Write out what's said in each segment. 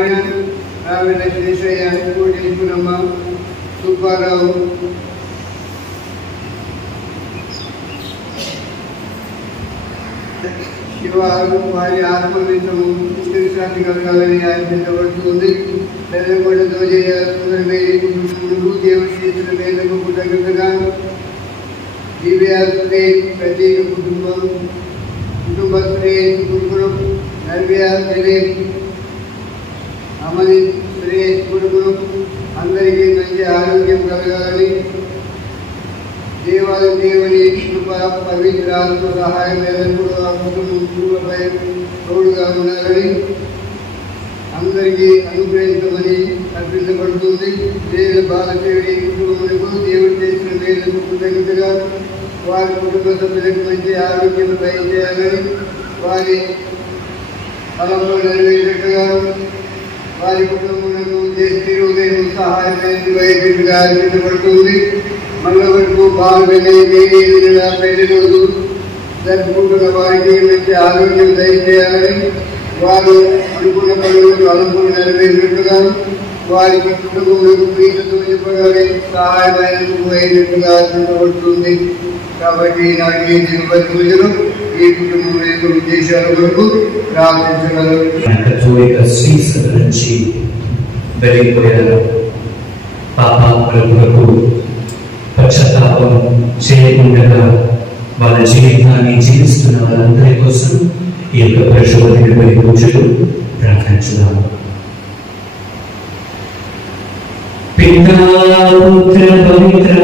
రావిడ శేషయ్య, కోటేశ్వరమ్మ, సుబ్బారావు, శివారు వారి ఆత్మనితము శాంతి కలగాలని ఆశించబడుతుంది. పెద్దగొండ దోజయ్య సుందరమేరి కుటుంబములకు దేవుడు చేసిన మేరకు కృతజ్ఞతగా దివ్యాత్రే ప్రత్యేక కుటుంబస్తులే కుటుంబం నవ్యాత్రే అమని శ్రేయస్ కుటుంబం అందరికీ మంచి ఆరోగ్యం కలగాలని దేవుని కృప పవిత్రాత్మ సహాయం ఎల్లప్పుడూ ఆ కుటుంబంపై తోడుగా ఉండాలని అందరికీ అనుగ్రహించమని అర్పించబడుతుంది. దేవుని బాలదేవుని కుటుంబములకు దేవుడు చేసిన మేలకు కృతజ్ఞతగా వారి కుటుంబ సభ్యులకు మంచి ఆరోగ్యం దయచేయాలని వారి ఫలంలో నెరవేరేట్టుగా వారి కుటుంబములకు చేసి ఉదయం సహాయమైనట్టుగా అర్పించబడుతుంది. మంగళవరకు పాల్గొనే పెళ్లి రోజు జరుపుకుంటున్న వారికి మంచి ఆరోగ్యం దయచేయాలని వారు అనుకున్న పనులకు అనుకుని నెరవేరినట్టుగా వారికి కుటుంబములకు ప్రీతితో చెప్పగానే సహాయమైనట్టుగా అర్పించబడుతుంది. కాబట్టి నాటి తిరుపతి పూజలు ఈ కుటుంబం యొక్క ఉద్దేశాల వరకు ప్రార్థించగలరు. పశ్చాత్తాపం చేయకుండా వాళ్ళ జీవితాన్ని జీవిస్తున్న వారందరి కోసం ఈ యొక్క పరిశోధన పూజలు ప్రార్థించుదాము. పితా పుత్ర పవిత్ర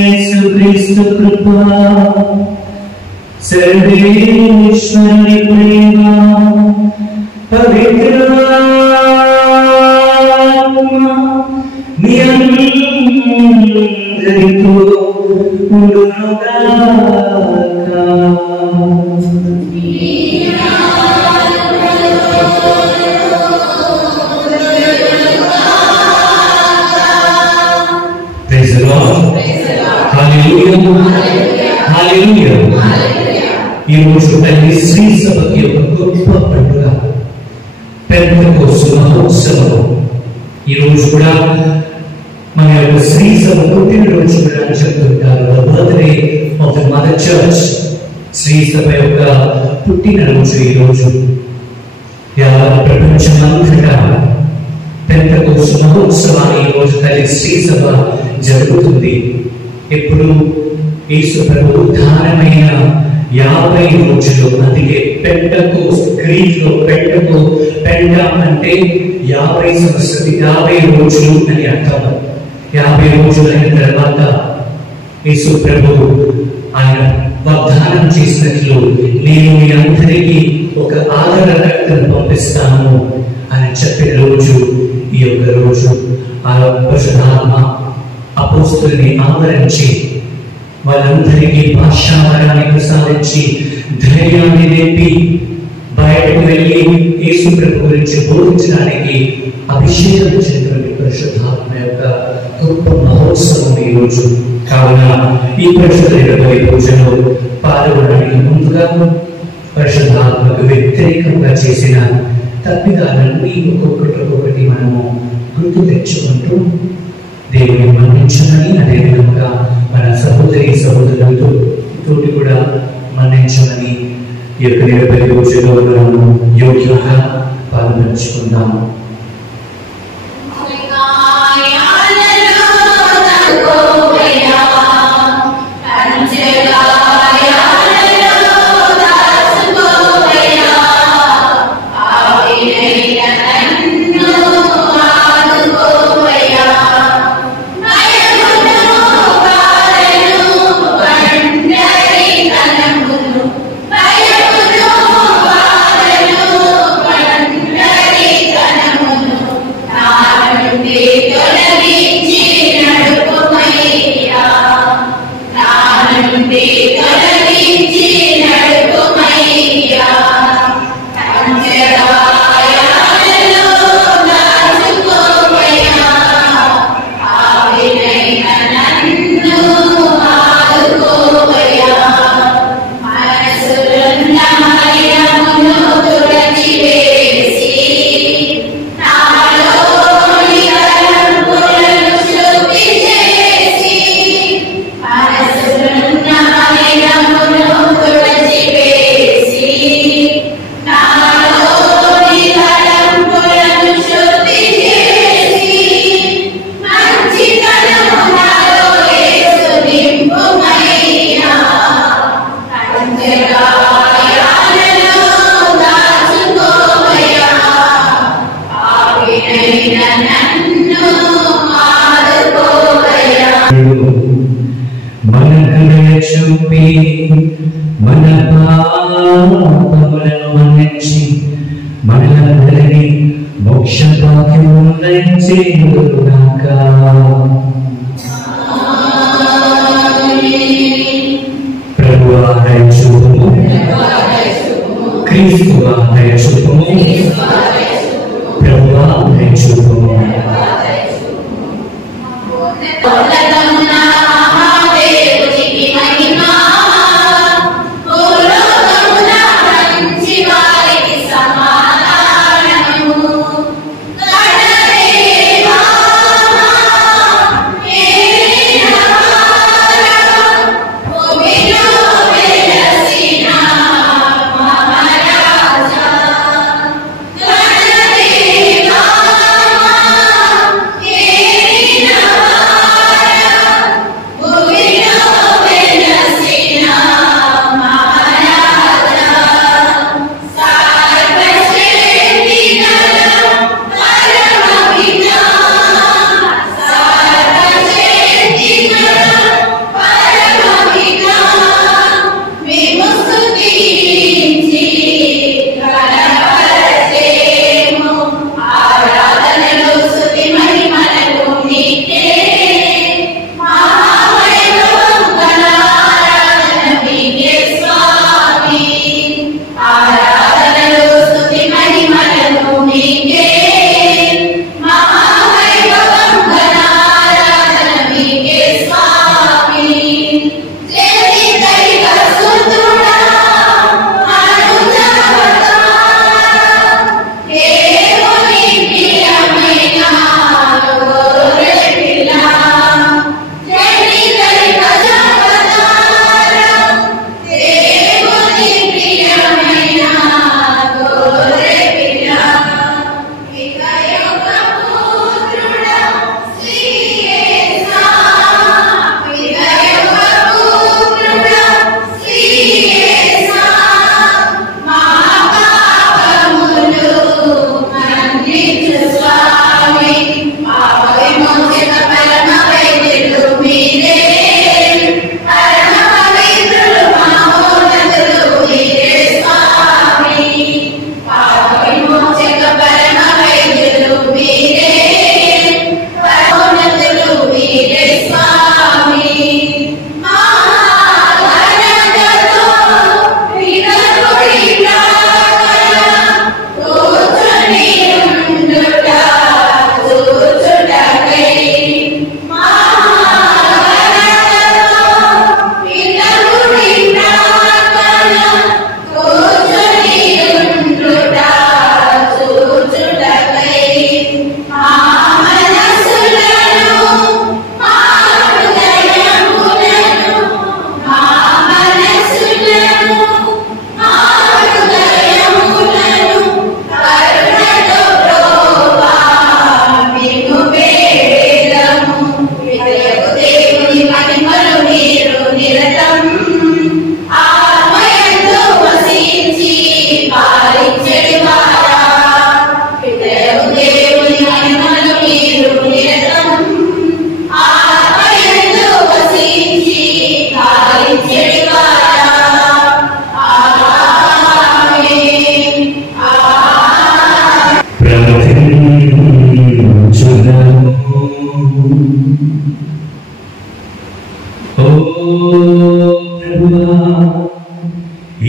యేసుక్రీస్తు కృప సర్వేశ్వరుని ప్రేమ పవిత్రాత్మ మీ అందరితో ఉండునుగాక. Praise the Lord. Hallelujah. Hallelujah. ఈ రోజు తల్లి శ్రీ సభకి ఒక గొప్ప పండుగ పెంతెకోస్తు మహోత్సవం. ఈ రోజు కూడా మన యొక్క శ్రీ సభ పుట్టినరోజు కూడా చెప్తుంటారు. Birthday of the mother church. శ్రీ సభ యొక్క పుట్టినరోజు ఈ రోజు. ప్రపంచమంతటా పెంతెకోస్తు మహోత్సవాన్ని ఈ రోజు తల్లి శ్రీ సభ జరుగుతుంది. ఎప్పుడు యేసు ప్రభు ఉద్ధానమైన 50 రోజులు. అందుకే పెంటెకోస్తు గ్రీకులో పెంట అంటే 50 సంవత్సరాలు, 50 రోజులు అని అర్థం. 50 రోజులు అయిన తర్వాత యేసు ప్రభు ఆయన వాగ్దానం చేసినట్లు నేను మీ అందరికీ ఒక ఆదరణకర్తను పంపిస్తాను అని చెప్పిన రోజు ఈ యొక్క రోజు. ఆ పరిశుద్ధాత్మ అపోస్తులని ఆవరించి వాళ్ళందరికీ భాషావరాన్ని ప్రసాదించి ధైర్యాన్ని నింపి బయటకు వెళ్ళి యేసు ప్రభు గురించి బోధించడానికి అభిషేకం చేసినటువంటి పరిశుద్ధాత్మ యొక్క గొప్ప మహోత్సవం ఈ రోజు. కావున ఈ పరిశుద్ధ పూజలో పాల్గొనడానికి ముందుగా పరిశుద్ధాత్మకు వ్యతిరేకంగా చేసిన తప్పిదాలన్నీ ఒక్కొక్కటి మనము గుర్తు తెచ్చుకుంటూ దేవుని మన్నించమని, అదేవిధంగా మన సహోదరులతో కూడా మన్నించమని ఈ యొక్క నిరపతి పూజలో మనము యోగ్యంగా పాల్పంచుకుందాము. Namo మన పాపములను మన్నించి మనలందరినీ మోక్ష భాగ్యము దయచేయుగాక. ప్రభువా దయ చూపుము, క్రీస్తువా దయ చూపుము, ప్రభువా దయ చూపుము.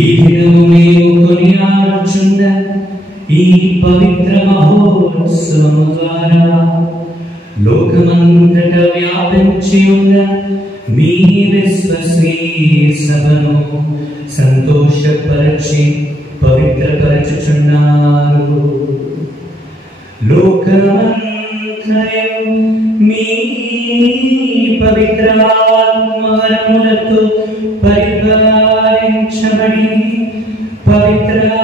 ఈ దినము మేము కొనియాడుచున్న ఈ పవిత్ర మహోత్సవము ద్వారా లోకమంతట వ్యాపించి ఉన్న మీ విశ్వసనీయ సభను సంతోషపరచి పవిత్రపరచుచున్నారు. లోకమంతయు మీ పవిత్రాత్మవరములతో పరిపాలించబడి పవిత్రాత్మ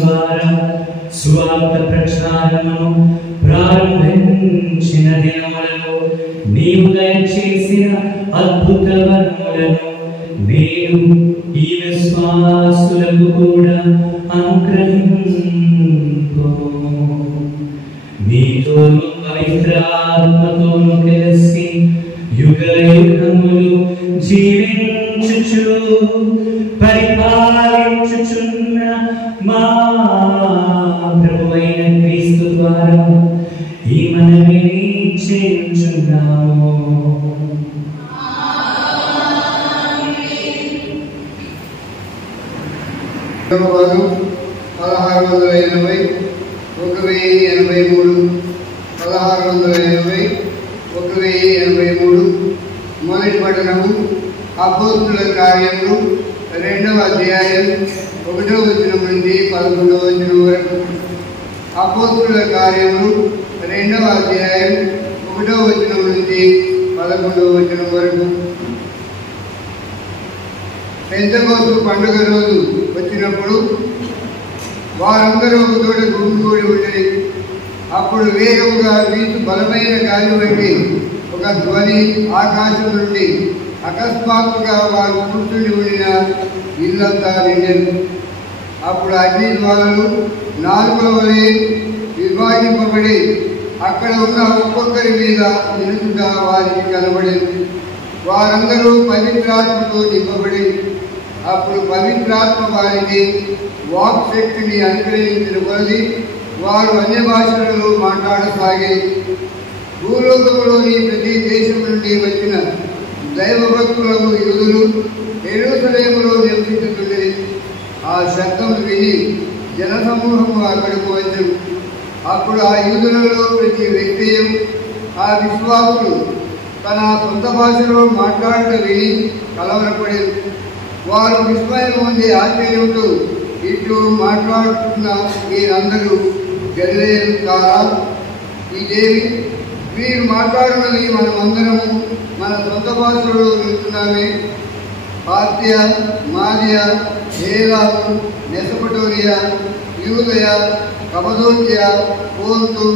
ద్వారా స్వార్థ ప్రచారమును ప్రారంభించిన దినములలో నీవు దయచేసిన అద్భుత వరములను నేను ఈ విశ్వాసులకు కూడా అనుగ్రహింపు. నీతోను పవిత్రాత్మతోను కలిసి యుగ యుగములు జీవించుచు పరిపాలించుచున్న మా ప్రభువైన క్రీస్తు ద్వారా ఈ మనవి చేయుచున్నాము. వారు 1680 1083 1680 1083 మొదటి పట్టణము అపోస్తుల కార్యములు 2వ అధ్యాయం 1వ వచనం నుండి 11వ వచనం వరకు. అపోస్తుల కార్యములు 2వ అధ్యాయం 1వ వచనం నుండి 11వ వచనం వరకు. పెంతెకోస్తు పండుగ రోజు వచ్చినప్పుడు వారందరూ ఒక చోట గుమిగూడి ఉండేది. అప్పుడు వేగముగా వీచు బలమైన గాలి వంటి ఒక ధ్వని ఆకాశం నుండి అకస్మాత్తుగా వారు కూర్చుని ఉండిన ఇల్లంతా నిండెను. అప్పుడు అగ్ని జ్వాలలు నాలుకల వలె విభాగింపబడి అక్కడ ఉన్న ఒక్కొక్కరి మీద నిలుచుగా వారికి కనబడేది. వారందరూ పవిత్రాత్మతో నింపబడి అప్పుడు పవిత్రాత్మ వారికి వాక్ శక్తిని అనుగ్రహించిన కొలది వారు అన్య భాషలలో మాట్లాడసాగి. భూలోకములోని ప్రతి దేశం నుండి వచ్చిన దైవభక్తులకు యూదులు యెరూషలేములో నివసించుతుండేది. ఆ శబ్దం విని జనసమూహము అక్కడకు వచ్చారు. అప్పుడు ఆ యూదులలో ప్రతి వ్యక్తి ఆ విశ్వాసులు తన సొంత భాషలో మాట్లాడటం విని కలవరపడేది. వారు విస్మయం ఉంది ఆశ్చర్యంతో ఇట్లు మాట్లాడుతున్న వీరందరూ గలిలయులు కారా? ఇదేమి వీరు మాట్లాడినది మనమందరము మన సొంత భాషలో వింటున్నామే. పార్తియా, మాదియా, ఏలాము, మెసొపొటేమియా, యూదయ, కపదోకియా, పోంతు,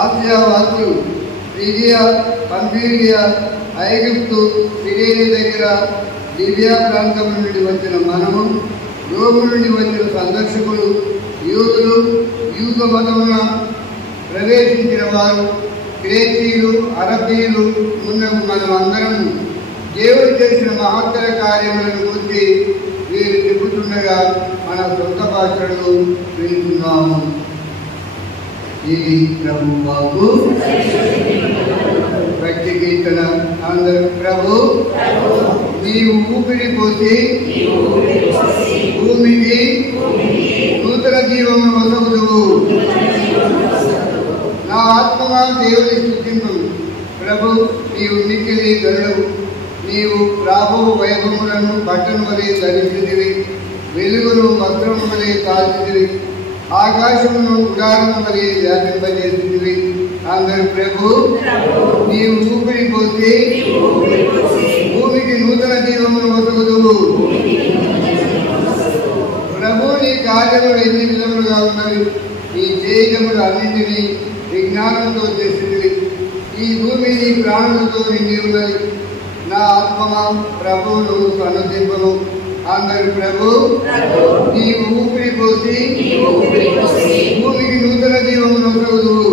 ఆసియా వాసులు, ఫ్రిగియా, పంఫీలియా, ఐగుప్తు, సిరేని దగ్గర లిబియా ప్రాంతం నుండి వచ్చిన మనము, రోము నుండి వచ్చిన సందర్శకులు, యూదులు, యూద మతమున ప్రవేశించిన వారు, క్రేతీయులు, అరబీలు ఉన్న మనమందరము దేవుడు చేసిన మహత్తర కార్యములను గురించి వీరు చెబుతుండగా మన సొంత భాషలను వింటున్నాము. ఇది ప్రభు వాక్కు. భక్తి కీర్తన. అందరూ ప్రభు నీవు ఊపిరి పోసి భూమికి నూతన జీవము వసగుదువు. నా ఆత్మగా దేవుని స్తుతింపు. ప్రభు నీవు మిక్కిలి గరుడవు. నీవు రాబో వైభవములను బట్టను వలె ధరించితివి, వెలుగును వస్త్రము వలె కాల్చితివి, ఆకాశమును గుడారము వలె వ్యాపింపజేసితివి. అందరూ ప్రభు నీవు ఊపిరి పోసి భూమికి నూతన జీవమును వసగుదువు. ప్రభు నీ కార్యములు ఎన్ని విధములుగా ఉన్నవి. నీ తేజములు అన్నింటినీ విజ్ఞానంతో చేసినవి. ఈ భూమి నీ ప్రాణులతో నిండి ఉన్నది. నా ఆత్మగా ప్రభువును అనుదింపను. అందరూ ప్రభు నీవు ఊపిరి పోసి భూమికి నూతన జీవమును వసగుదువు.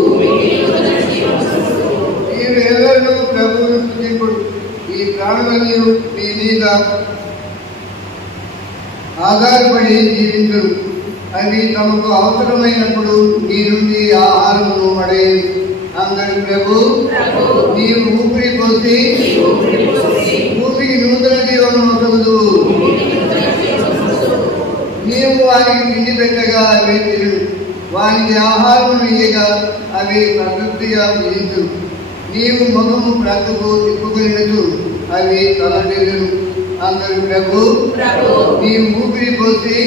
మీరు ఎవరినూ ప్రభువును స్తుతింపుడు. ఈ ప్రాణులని మీ మీద ఆధారపడి జీవించరు. అవి తమకు అవసరమైనప్పుడు మీ నుండి ఆహారమును పడేది. అందరూ ప్రభు నీవు ఊపిరి పోసి భూమికి నూతన జీవమును వసగుదువు. నీవు వారికి తిండి పెట్టగా అవి తిను, వారికి ఆహారమును ఇయ్యగా అవి సంతృప్తిగా భుజించు. నీవు ముఖము ప్రక్కకు తిప్పుకొనినచు అవి తలడిల్లును. అందరూ ప్రభు నీవు ఊపిరి పోసి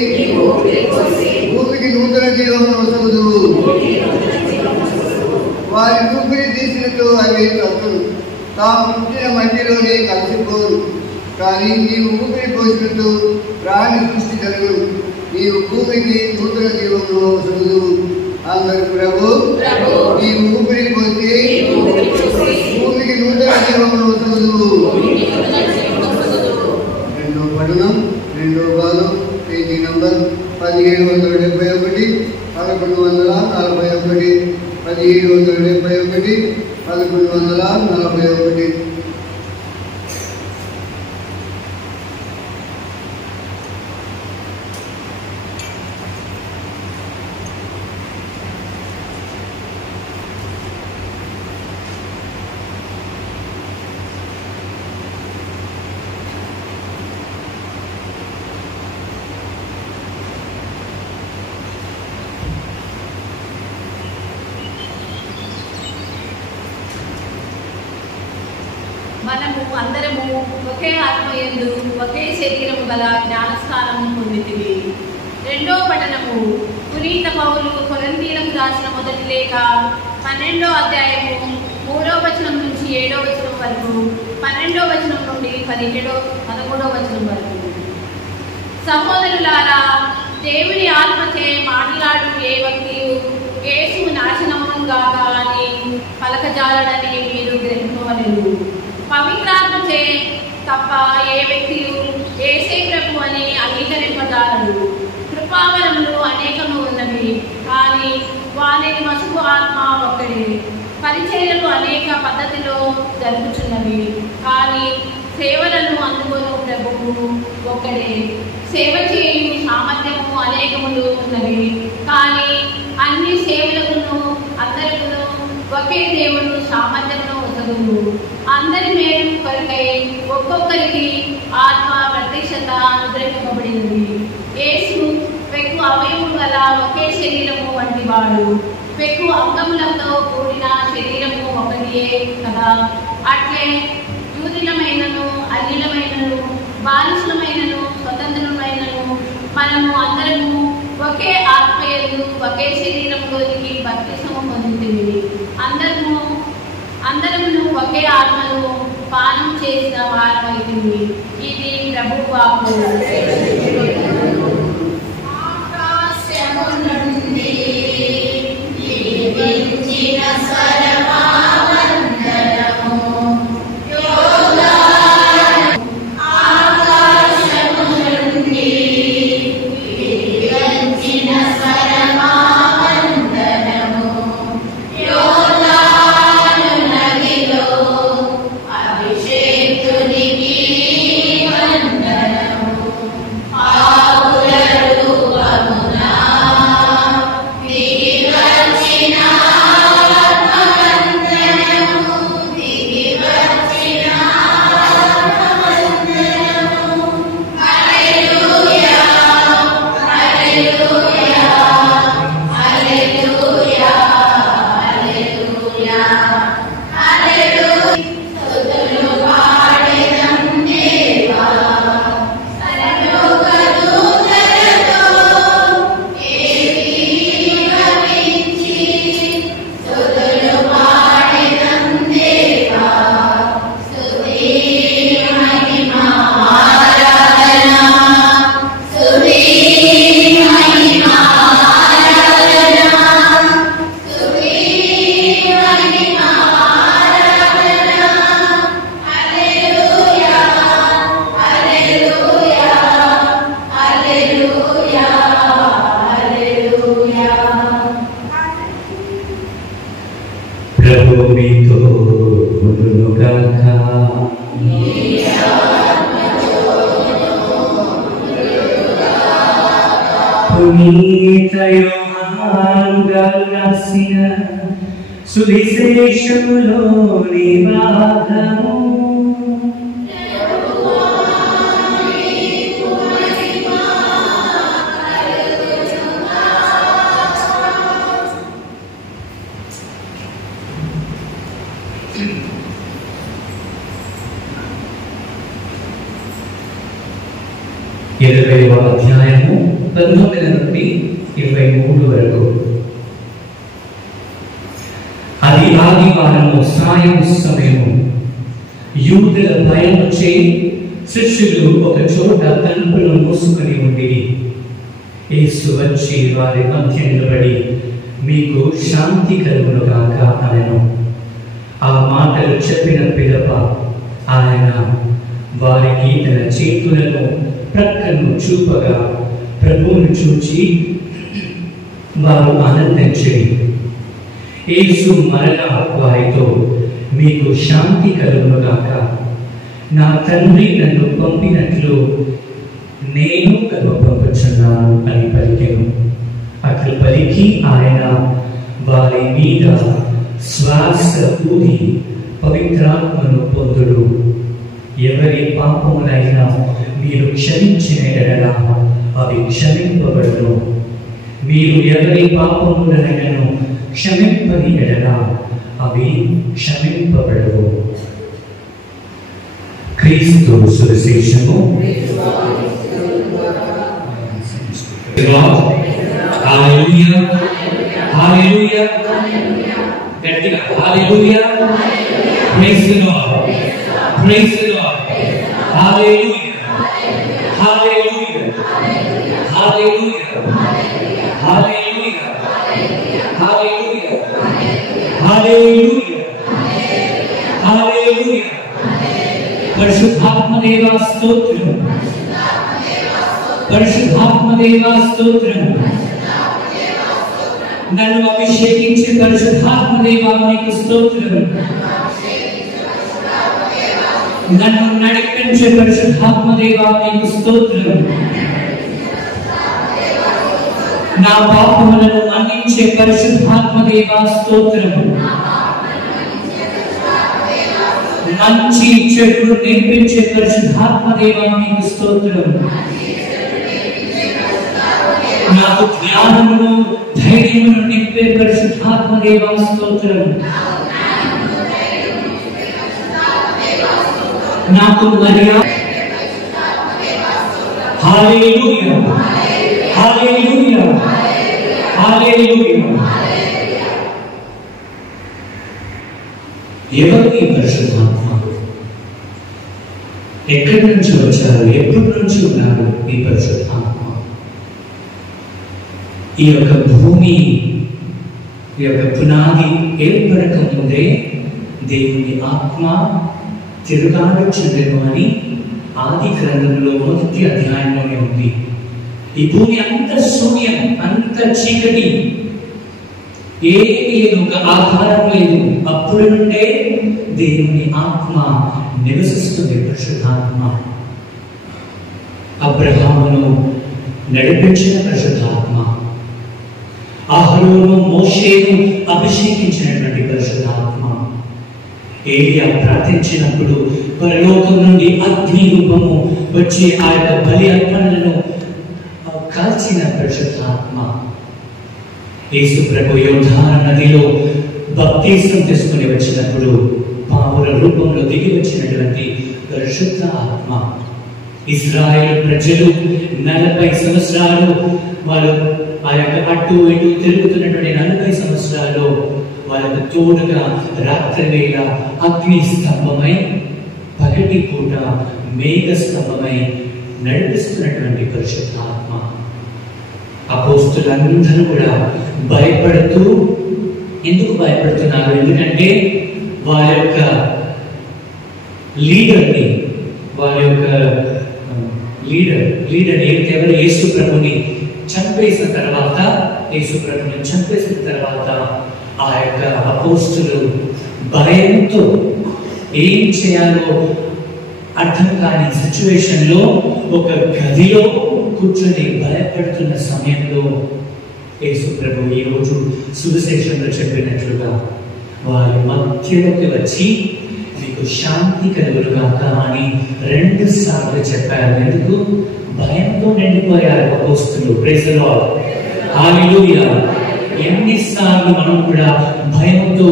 భూమికి నూతన జీవమును వసగుదువు. వారి ఊపిరి తీసినట్టు అవి తప్పును, తాము పుట్టిన మట్టిలోనే కలిసిపోరు. కానీ నీవు ఊపిరి పోసినట్టు ప్రాణి సృష్టి జరుగును. నీవు భూమికి నూతన జీవమును వసగుదువు. అందరూ ప్రభు నీవు ఊపిరి పోసి భూమికి నూతన జీవమును వసగుదువు. రెండో పట్టణం, రెండో భాగం, పేజీ నంబర్ 1771, 1141, 1771, 1141. మనము అందరము ఒకే ఆత్మయందు ఒకే శరీరము గల జ్ఞానస్థానము పొందితివి. రెండో పఠనము పునీత పౌలు కొరింథీయులకు రాసిన మొదటి లేఖ 12వ అధ్యాయము 3వ వచనం నుంచి 7వ వచనం వరకు, 12వ వచనం నుండి 13వ వచనం వరకు. సహోదరులారా, దేవుని ఆత్మచే మాట్లాడు ఏ వ్యక్తియు యేసు నాశనముగాక అని పలకజాలడని మీరు గ్రహింపవలెను. పవిత్రాత్మచే తప్ప ఏ వ్యక్తియు యేసే ప్రభు అని అంగీకరింపజాలడు. కృపావరములు అనేకము ఉన్నవి, కానీ వారికి మసుకు ఆత్మ ఒక్కడే. పరిచర్యలు అనేక పద్ధతిలో జరుగుతున్నవి, కానీ సేవలను అందుకొను ప్రభువు ఒక్కడే. సేవ చేయు సామర్థ్యము అనేకములు ఉన్నవి, కానీ అన్ని సేవలను అందరికీ ఒకే దేవుడు సామర్థ్యమును ఒసగును. అందరి మేలు కొరకై ఒక్కొక్కరికి ఆత్మ ప్రత్యక్షత అనుగ్రహింపబడినది. యేసు పెక్కు అవయములు గల ఒకే శరీరము వంటి వాడు. పెక్కు అంగములతో కూడిన శరీరము ఒకటియే కదా. అట్లే యూదులమైనను అన్యులమైనను బానిసులమైనను స్వతంత్రులమైనను మనము అందరము ఒకే ఆత్మయందు ఒకే శరీరంలోనికి బప్తిస్మము పొందితిమి. అందరము ఒకే ఆత్మను పానం చేసిన వారమైతిమి. ఇది ప్రభువు వాక్కు. ఆకాశము నుండి దిగివచ్చిన స్వరమావందనము సువిశేషములోని భాగము. ఇరవైవ అధ్యాయము 19 నుండి 23 వరకు. అది ఆదివారము సాయం సమయము. యూదుల భయము చే శిష్యులు ఒక చోట తలుపులు మూసుకొని ఉండి, యేసు వచ్చి వారి మధ్య నిలబడి, మీకు శాంతి కలుగునుగాక అనెను. ఆ మాటలు చెప్పిన పిదప ఆయన వారికి తన చేతులను ప్రక్కను చూపగా ప్రభువును చూచి వారు ఆనందించిరి. యేసు మరలా వారితో, మీకు శాంతి కలుగునుగాక. నా తండ్రి నన్ను పంపినట్లు నేను పంపుచున్నాను అని పలికెను. అట్లు పలికి ఆయన వారి మీద శ్వాస ఊది పవిత్రాత్మను పొందుడు. ఎవరి పాపములైనా మీరు క్షమించిన ఎడల అవి క్షమింపబడును. మీరు ఎవరి పాపములైనను క్షమింపని ఎడల అవి క్షమింపబడవు. క్రీస్తు సువిశేషము. హల్లెలూయా, హల్లెలూయా, గట్టిగా హల్లెలూయా, praise the lord, praise the lord, హల్లెలూయా, హల్లెలూయా, హల్లెలూయా, హల్లెలూయా, హల్లెలూయా, హల్లెలూయా, హల్లెలూయా. పరిశుద్ధాత్మ దేవా స్తోత్రం, పరిశుద్ధాత్మ దేవా స్తోత్రం. నన్ను అభిషేకించే పరిశుద్ధాత్మ దేవా నీకు స్తోత్రం. నన్ను నడిపించే పరిశుద్ధాత్మ దేవా నీకు స్తోత్రం. నా పాపములను మన్నించే పరిశుద్ధాత్మ దేవా స్తోత్రం. మంచి చెడును నేర్పించే పరిశుద్ధాత్మ దేవా నీకు స్తోత్రం. నాకు జ్ఞానమును ధైర్యమును నింపే పరిశుద్ధాత్మ దేవా స్తోత్రం. నాకు మర్యాద. హల్లెలూయా, హల్లెలూయా, హల్లెలూయా. ఎవరు ఈ పరిశుద్ధాత్మ? ఎక్కడి నుంచి వచ్చారు? ఎప్పటి నుంచి ఉన్నారు ఈ పరిశుద్ధాత్మ? ఈ యొక్క భూమి, ఈ యొక్క పునాది ఏర్పడక ముందే దేవుని ఆత్మ తిరుగాడుచుండెను అని ఆది గ్రంథంలో మొదటి అధ్యాయంలోనే ఉంది. ఈ భూమి అంత శూన్యం, అంత చీకటి, ఏది లేదు, ఒక ఆధారం లేదు. అప్పుడు నుండే దేవుని ఆత్మ నివసిస్తుంది, పరిశుద్ధాత్మ. అబ్రహామును నడిపించిన పరిశుద్ధాత్మ, అహరోను మోషేను అభిషేకించినటువంటి పరిశుద్ధాత్మ, ఏలియా ప్రార్థించినప్పుడు పరలోకం నుండి అగ్ని రూపము వచ్చి ఆ యొక్క బలి అర్పణలను కాల్చిన పరిశుద్ధాత్మ, యేసు ప్రభు యోర్దాను నదిలో బాప్తిసం తీసుకుని వచ్చినప్పుడు పావుల రూపంలో దిగి వచ్చినటువంటి పరిశుద్ధ ఆత్మ. ఇశ్రాయేలు ప్రజలు 40 సంవత్సరాలు వాళ్ళు ఆ యొక్క అటు ఇటు తిరుగుతున్నటువంటి 40 సంవత్సరాలు వాళ్ళకు తోడుగా రాత్రి వేళ అగ్ని స్తంభమై, పగటి పూట మేఘ స్తంభమై నడిపిస్తున్నటువంటి పరిశుద్ధాత్మ. అపోస్తులందరూ కూడా భయపడుతూ, ఎందుకు భయపడుతున్నారు? ఎందుకంటే వారి యొక్క లీడర్ని, వారి యొక్క లీడర్ ఎవరు? యేసు ప్రభుని చంపేసిన తర్వాత, యేసు ప్రభుని చంపేసిన తర్వాత ఆ యొక్క అపోస్తులు భయంతో ఏం చేయాలో అర్థం కాని సిచ్యువేషన్ లో ఒక గదిలో కూర్చొని భయపడుతున్న సమయంలో యేసు ప్రభు ఈ రోజు సువిశేషంలో చెప్పినట్లుగా వారి మధ్యలోకి వచ్చి మీకు శాంతి కలుగునుగాక అని 2 సార్లు చెప్పారు. ఎందుకు? భయంతో నిండిపోయారు అపోస్తులు. ప్రైజ్ ది లార్డ్, హల్లెలూయా. ఎన్నిసార్లు మనం కూడా భయంతో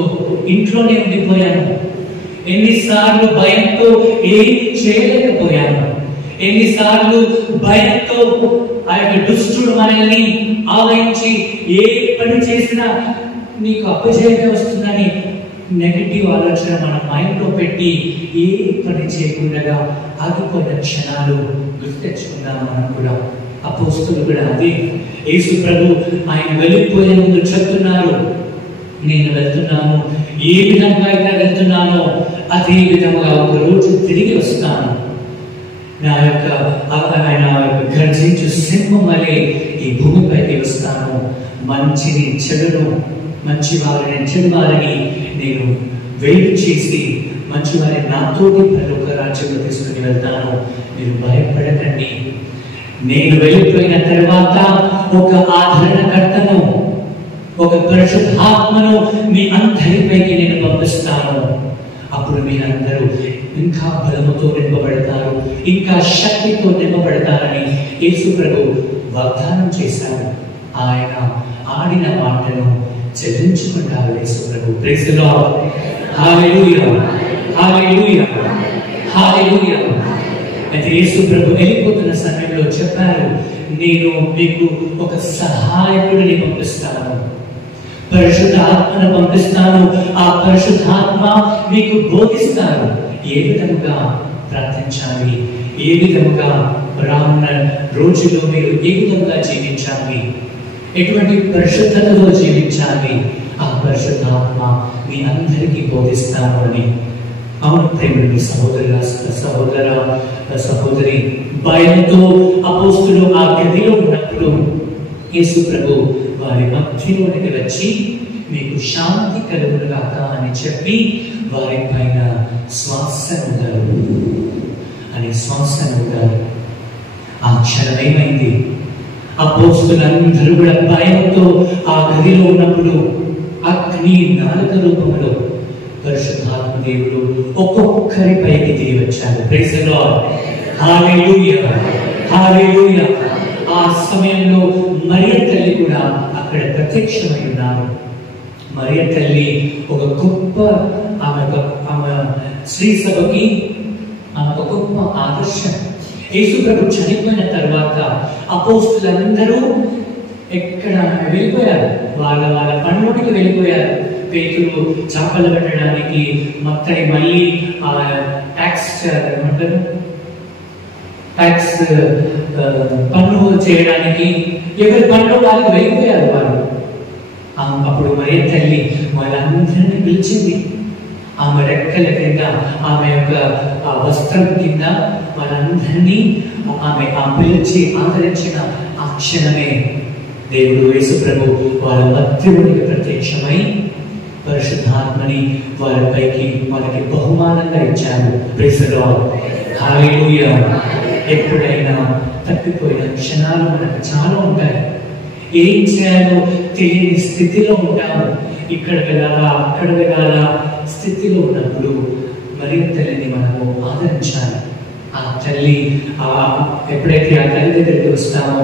ఇంట్లోనే ఉండిపోయాము, ఎన్నిసార్లు భయంతో ఏం చేయలేకపోయాము, ఎన్నిసార్లు భయంతో ఆ యొక్క దుష్టుడు మనల్ని ఆవరించి ఏ పని చేసినా నీకు అపజయమే వస్తుందని నెగటివ్ ఆలోచన మన మైండ్లో పెట్టి ఏ పని చేయకుండా ఆగిపోయిన క్షణాలు గుర్తు తెచ్చుకుందాం మనం కూడా. అపోస్తులు కూడా అదే. యేసు ప్రభు ఆయన వెళ్ళిపోయే ముందు చెప్తున్నారు, నేను వెళ్తున్నాను, ఏ విధంగా అయితే వెళ్తున్నానో అదే విధంగా ఒక రోజు తిరిగి వస్తాను. నా యొక్క ఆయన గర్జించు సింహం వలె ఈ భూమిపైకి వస్తాను. మంచిని చెడును, మంచి వారిని చెడు వారిని నేను వేరు చేసి మంచి వారిని నాతోటి పరలోక రాజ్యంలో తీసుకుని వెళ్తాను. మీరు భయపడకండి. నేను వెళ్ళిపోయిన తర్వాత ఒక ఆదరణకర్తను, ఒక పరిశుద్ధాత్మను మీ అందరిపైకి నేను పంపిస్తాను. అప్పుడు మీరందరూ ఇంకా బలముతో నింపబడతారు, ఇంకా శక్తితో నింపబడతారని యేసు ప్రభు వాగ్దానం చేశారు. ఆయన ఆడిన మాటను చెల్లించుకుంటారు యేసు ప్రభు. ప్రైజ్ ది లార్డ్, హల్లెలూయా, హల్లెలూయా, హల్లెలూయా. అయితే యేసు ప్రభు వెళ్ళిపోతున్న సమయంలో చెప్పారు, నేను మీకు ఒక సహాయకుడిని పంపిస్తాను, పరిశుద్ధాత్మను పంపిస్తాను. ఆ పరిశుద్ధాత్మ మీకు బోధిస్తాను ఏ విధముగా ప్రార్థించాలి, ఏ విధముగా రానున్న రోజుల్లో మీరు ఏ విధంగా జీవించాలి, ఎటువంటి పరిశుద్ధతలో జీవించాలి, ఆ పరిశుద్ధాత్మ మీ అందరికీ బోధిస్తాను అని. అవును ప్రేమని సహోదరి, భయంతో అపోస్తులు ఆ గదిలో ఉన్నప్పుడు యేసు ప్రభు వారి మధ్యలోనికి వచ్చి మీకు శాంతి కలుగునుగాక అని చెప్పి వారి పైన శ్వాసనుగారు ఆ క్షణం ఏమైంది? అపోస్తులందరూ కూడా భయంతో ఆ గదిలో ఉన్నప్పుడు అగ్ని నాలుక రూపంలో పరిశుద్ధాత్మ దేవుడు ఒక్కొక్కరి పైకి దిగి వచ్చాడు. Praise the lord. హల్లెలూయా, హల్లెలూయా. ఆ సమయంలో మరియ తల్లి కూడా అక్కడ ప్రత్యక్షమై ఉన్నారు. మరియ తల్లి ఒక గొప్ప ఆమె శ్రీ సభకి ఆమె ఒక గొప్ప ఆదర్శం. యేసు ప్రభు చనిపోయిన తర్వాత అపోస్తులందరూ ఎక్కడ వెళ్ళిపోయారు, వాళ్ళ పనులోకి వెళ్ళిపోయారు. పేతురు చేపలు పెట్టడానికి, మత్తయి మళ్ళీ ట్యాక్స్ పన్ను చేయడానికి, ఎవరి పనులు వాళ్ళకి వెళ్ళిపోయారు వాళ్ళు. అప్పుడు మరియ తల్లి వాళ్ళందరినీ పిలిచింది. ఆమె రెక్కల కింద, ఆమె యొక్క వస్త్రం కింద వాళ్ళందరినీ ఆమె పిలిచి ఆదరించిన ఆ క్షణమే దేవుడు యేసు ప్రభు వాళ్ళ మధ్యలోనికి ప్రత్యక్షమై పరిశుద్ధాత్మని వాళ్ళపైకి వాళ్ళకి బహుమానంగా ఇచ్చారు. Praise the lord. హల్లెలూయా. ఎప్పుడైనా తప్పిపోయిన క్షణాలు మనకు చాలా ఉంటాయి. ఏం చేయాలో తెలియని స్థితిలో ఉంటాము. ఇక్కడ వెళ్ళాలా, అక్కడ వెళ్ళాలా స్థితిలో ఉన్నప్పుడు మరియ తల్లిని మనము ఆదరించాలి. ఆ తల్లి ఎప్పుడైతే ఆ తల్లి దగ్గరికి వస్తామో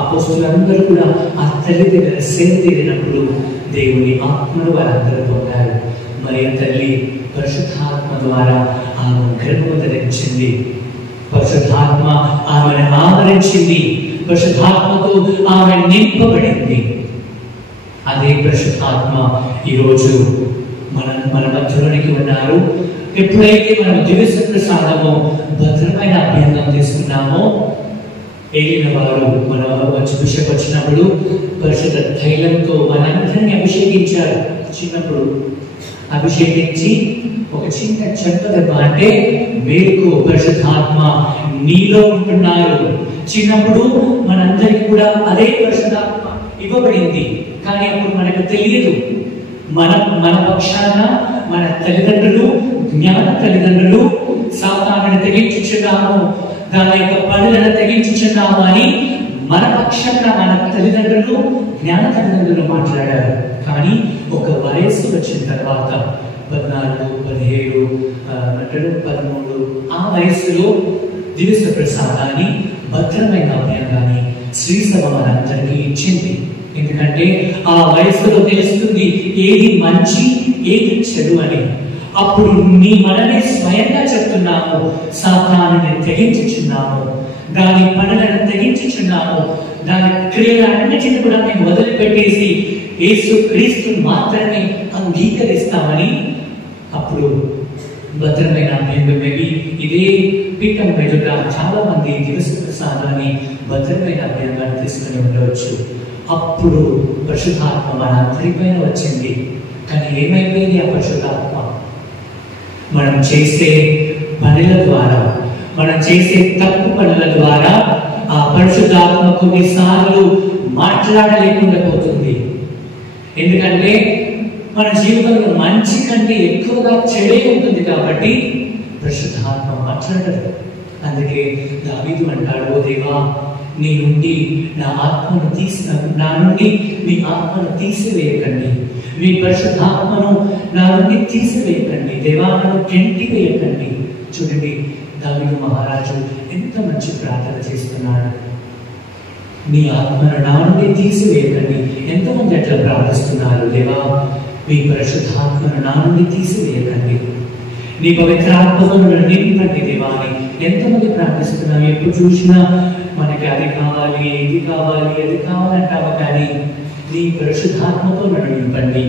అపోస్తులందరూ కూడా ఆ తల్లి దగ్గర సేవ తీరినప్పుడు దేవుని ఆత్మను వారందరూ పొందారు. మరియ తల్లి పరిశుద్ధాత్మ ద్వారా ఆమె గర్భము ధరించింది. పరిశుద్ధాత్మ ఆమెను ఆవరించింది. పరిశుద్ధాత్మతో ఆమె నింపబడింది. అదే పరిశుద్ధాత్మ ఈరోజు మన మధ్యలోనికి ఉన్నారు. ఎప్పుడైతే మనం దివ్య ప్రసాదము భద్రమైన అభ్యంగం తీసుకున్నామో, ఏలిన వారు మన బిషప్ వచ్చినప్పుడు పరిశుద్ధ తైలంతో మనందరినీ అభిషేకించారు. చిన్నప్పుడు అభిషేకించి ఒక చిన్న చెప్పదెబ్బ అంటే మేలుకో, పరిశుద్ధాత్మ నీలో ఉంటున్నారు. చిన్నప్పుడు మనందరికి కూడా అదే పరిశుద్ధాత్మ ఇవ్వబడింది. కానీ అప్పుడు మనకు తెలియదు. మన పక్షాన మన తల్లిదండ్రులు, జ్ఞాన తల్లిదండ్రులు సాతానుని తెగించుచున్నాము, దాని యొక్క పనులను తెగించుచున్నాము అని మన పక్షంగా మన తల్లిదండ్రులు, జ్ఞాన తల్లిదండ్రులు మాట్లాడారు. కానీ ఒక వయస్సు వచ్చిన తర్వాత 14, 17, 13 ఆ వయస్సులో దివ్య ప్రసాదాన్ని భద్రమైన అభ్యంగాన్ని శ్రీసభ మనందరికీ ఇచ్చింది. ఎందుకంటే ఆ వయసులో తెలుస్తుంది ఏది మంచి, ఏది చెడు అని. అప్పుడు మనమే స్వయంగా చెప్తున్నాము, సాతానుని తెగించుచున్నాము, దాని పనులను తెగించుచున్నాము, దాని క్రియలన్నిటిని కూడా మేము వదిలిపెట్టేసి యేసు క్రీస్తుని మాత్రమే అంగీకరిస్తామని. అప్పుడు భద్రమైన అభ్యంగం ఇదే పీఠం ఎదుట చాలా మంది దివస ప్రసాదాన్ని భద్రమైన అభ్యంగాన్ని తీసుకుని ఉండవచ్చు. అప్పుడు పరిశుద్ధాత్మ మన అందరిపైన వచ్చింది. కానీ ఏమైపోయింది ఆ పరిశుద్ధాత్మ? మనం చేసే పనుల ద్వారా, మనం చేసే తప్పు పనుల ద్వారా ఆ పరిశుద్ధాత్మ కొన్నిసార్లు మాట్లాడలేకుండా పోతుంది. ఎందుకంటే మన జీవితంలో మంచి కంటే ఎక్కువగా చెడే ఉంటుంది కాబట్టి పరిశుద్ధాత్మ మాట్లాడదు. అందుకే దావీదు అంటాడు, ఓ దేవా, నీ నుండి నా నుండి మీ ఆత్మను తీసివేయకండి, మీ పరిశుద్ధాత్మను నా నుండి తీసివేయకండి, దేవా నన్ను గెంటి వేయకండి. చూడండి, దావీదు మహారాజు ఎంత మంచి ప్రార్థన చేస్తున్నాడు. మీ ఆత్మను నా నుండి తీసివేయకండి. ఎంతమంది అట్లా ప్రార్థిస్తున్నారు, దేవా మీ పరిశుద్ధాత్మను నా నుండి తీసివేయకండి. నీ పవిత్ర ఆత్మతో నింపండి దేవాని. ఎంతమంది ప్రార్థిస్తున్నాం, ఎప్పుడు చూసినా మనకి అది కావాలి, ఇది కావాలి, అది కావాలంటావా, కానీ నీ పరిశుద్ధాత్మతో నింపండి.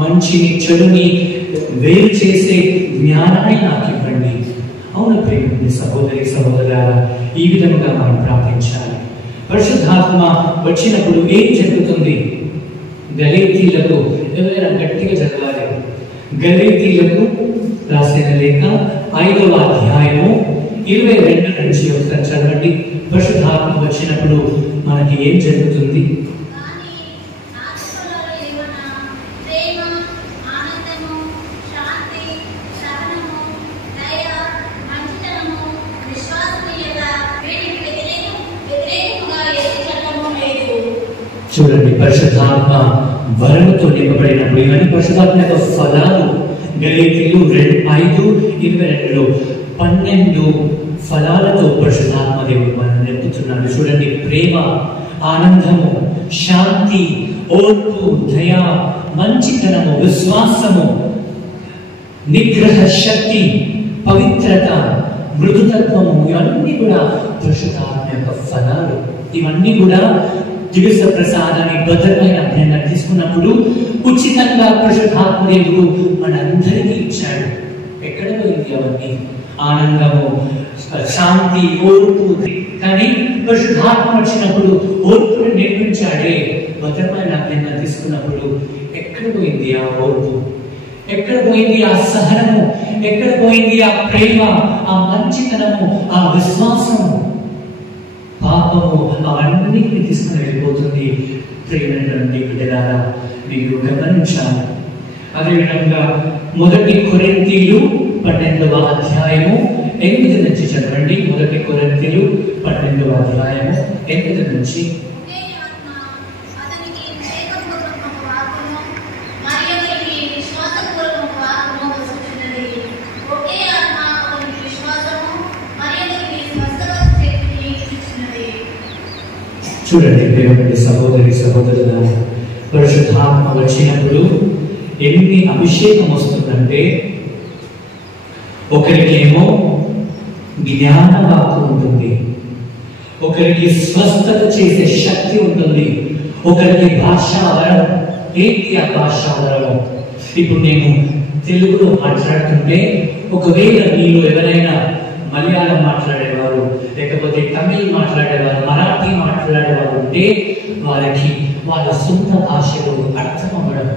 మంచిని చెడుని వేరు చేసే జ్ఞానాన్ని నాకు ఇవ్వండి. అవును ప్రేమ సహోదరి సహోదరులారా, ఈ విధంగా మనం ప్రార్థించాలి. పరిశుద్ధాత్మ వచ్చినప్పుడు ఏం జరుగుతుంది? గలేతీయులకు ఎవరైనా గట్టిగా చదవాలి. గలేతీయులకు రాసిన లేఖ 5వ అధ్యాయము 22 నుంచి ఒకసారి చదవండి. పరిశుద్ధాత్మ వచ్చినప్పుడు మనకి ఏం జరుగుతుంది? చూడండి, పరిశుద్ధాత్మ వరముతో నింపబడినప్పుడు ఇవన్నీ పరిశుద్ధాత్మ యొక్క ఫలాలు. గలేతీయులు 5:22లో 12 ఫలాలతో పరిశుద్ధాత్మ దేవుడు మనం నింపుతున్నాడు. చూడండి, ప్రేమ, ఆనందము, శాంతి, ఓర్పు, దయ, మంచితనము, విశ్వాసము, నిగ్రహ శక్తి, పవిత్రత, మృదుతత్వము, ఇవన్నీ కూడా పరిశుద్ధాత్మ యొక్క ఫలాలు. ఇవన్నీ కూడా దివ్య ప్రసాదాన్ని భద్రమైన అభ్యర్థన తీసుకున్నప్పుడు ఉచితంగా పరిశుద్ధాత్మ దేవుడు మనందరికీ ఇచ్చాడు. ఎక్కడ పోయింది అవన్నీ? ఆనందము, శాంతి, ఓర్పు. కానీ పరిశుద్ధాత్మ వచ్చినప్పుడు ఓర్పును నేర్పించాడే. భద్రమైన అభ్యర్థన తీసుకున్నప్పుడు ఎక్కడ పోయింది ఆ ఓర్పు? ఎక్కడ పోయింది ఆ సహనము? ఎక్కడ పోయింది ఆ ప్రేమ, ఆ మంచితనము, ఆ విశ్వాసము? పాపము అవన్నిటిని తీసుకుని వెళ్ళిపోతుంది. ప్రేమైనటువంటి బిడ్డలారా, మీరు గమనించాలి. అదేవిధంగా 1 కొరింథీయులు 12వ అధ్యాయము 8 నుంచి చదవండి. 1 కొరింథీయులు 12వ అధ్యాయము 8 నుంచి. చూడండి ప్రియమైన సహోదరి సహోదరుల, పరిశుద్ధాత్మ వచ్చినప్పుడు ఎన్ని అభిషేకం వస్తుందంటే, ఒకరికేమో జ్ఞాన వాక్కు ఉంటుంది, ఒకరికి స్వస్థత చేసే శక్తి ఉంటుంది, ఒకరికి భాషా వరం. ఏంటి ఆ భాషా వరం? ఇప్పుడు నేను తెలుగులో మాట్లాడుతుంటే ఒకవేళ మీలో ఎవరైనా మలయాళం మాట్లాడేవారు, లేకపోతే తమిళ్ మాట్లాడేవారు, మరాఠీ మాట్లాడేవారు ఉంటే వారికి వాళ్ళ సొంత భాషలో అర్థం అవ్వడం.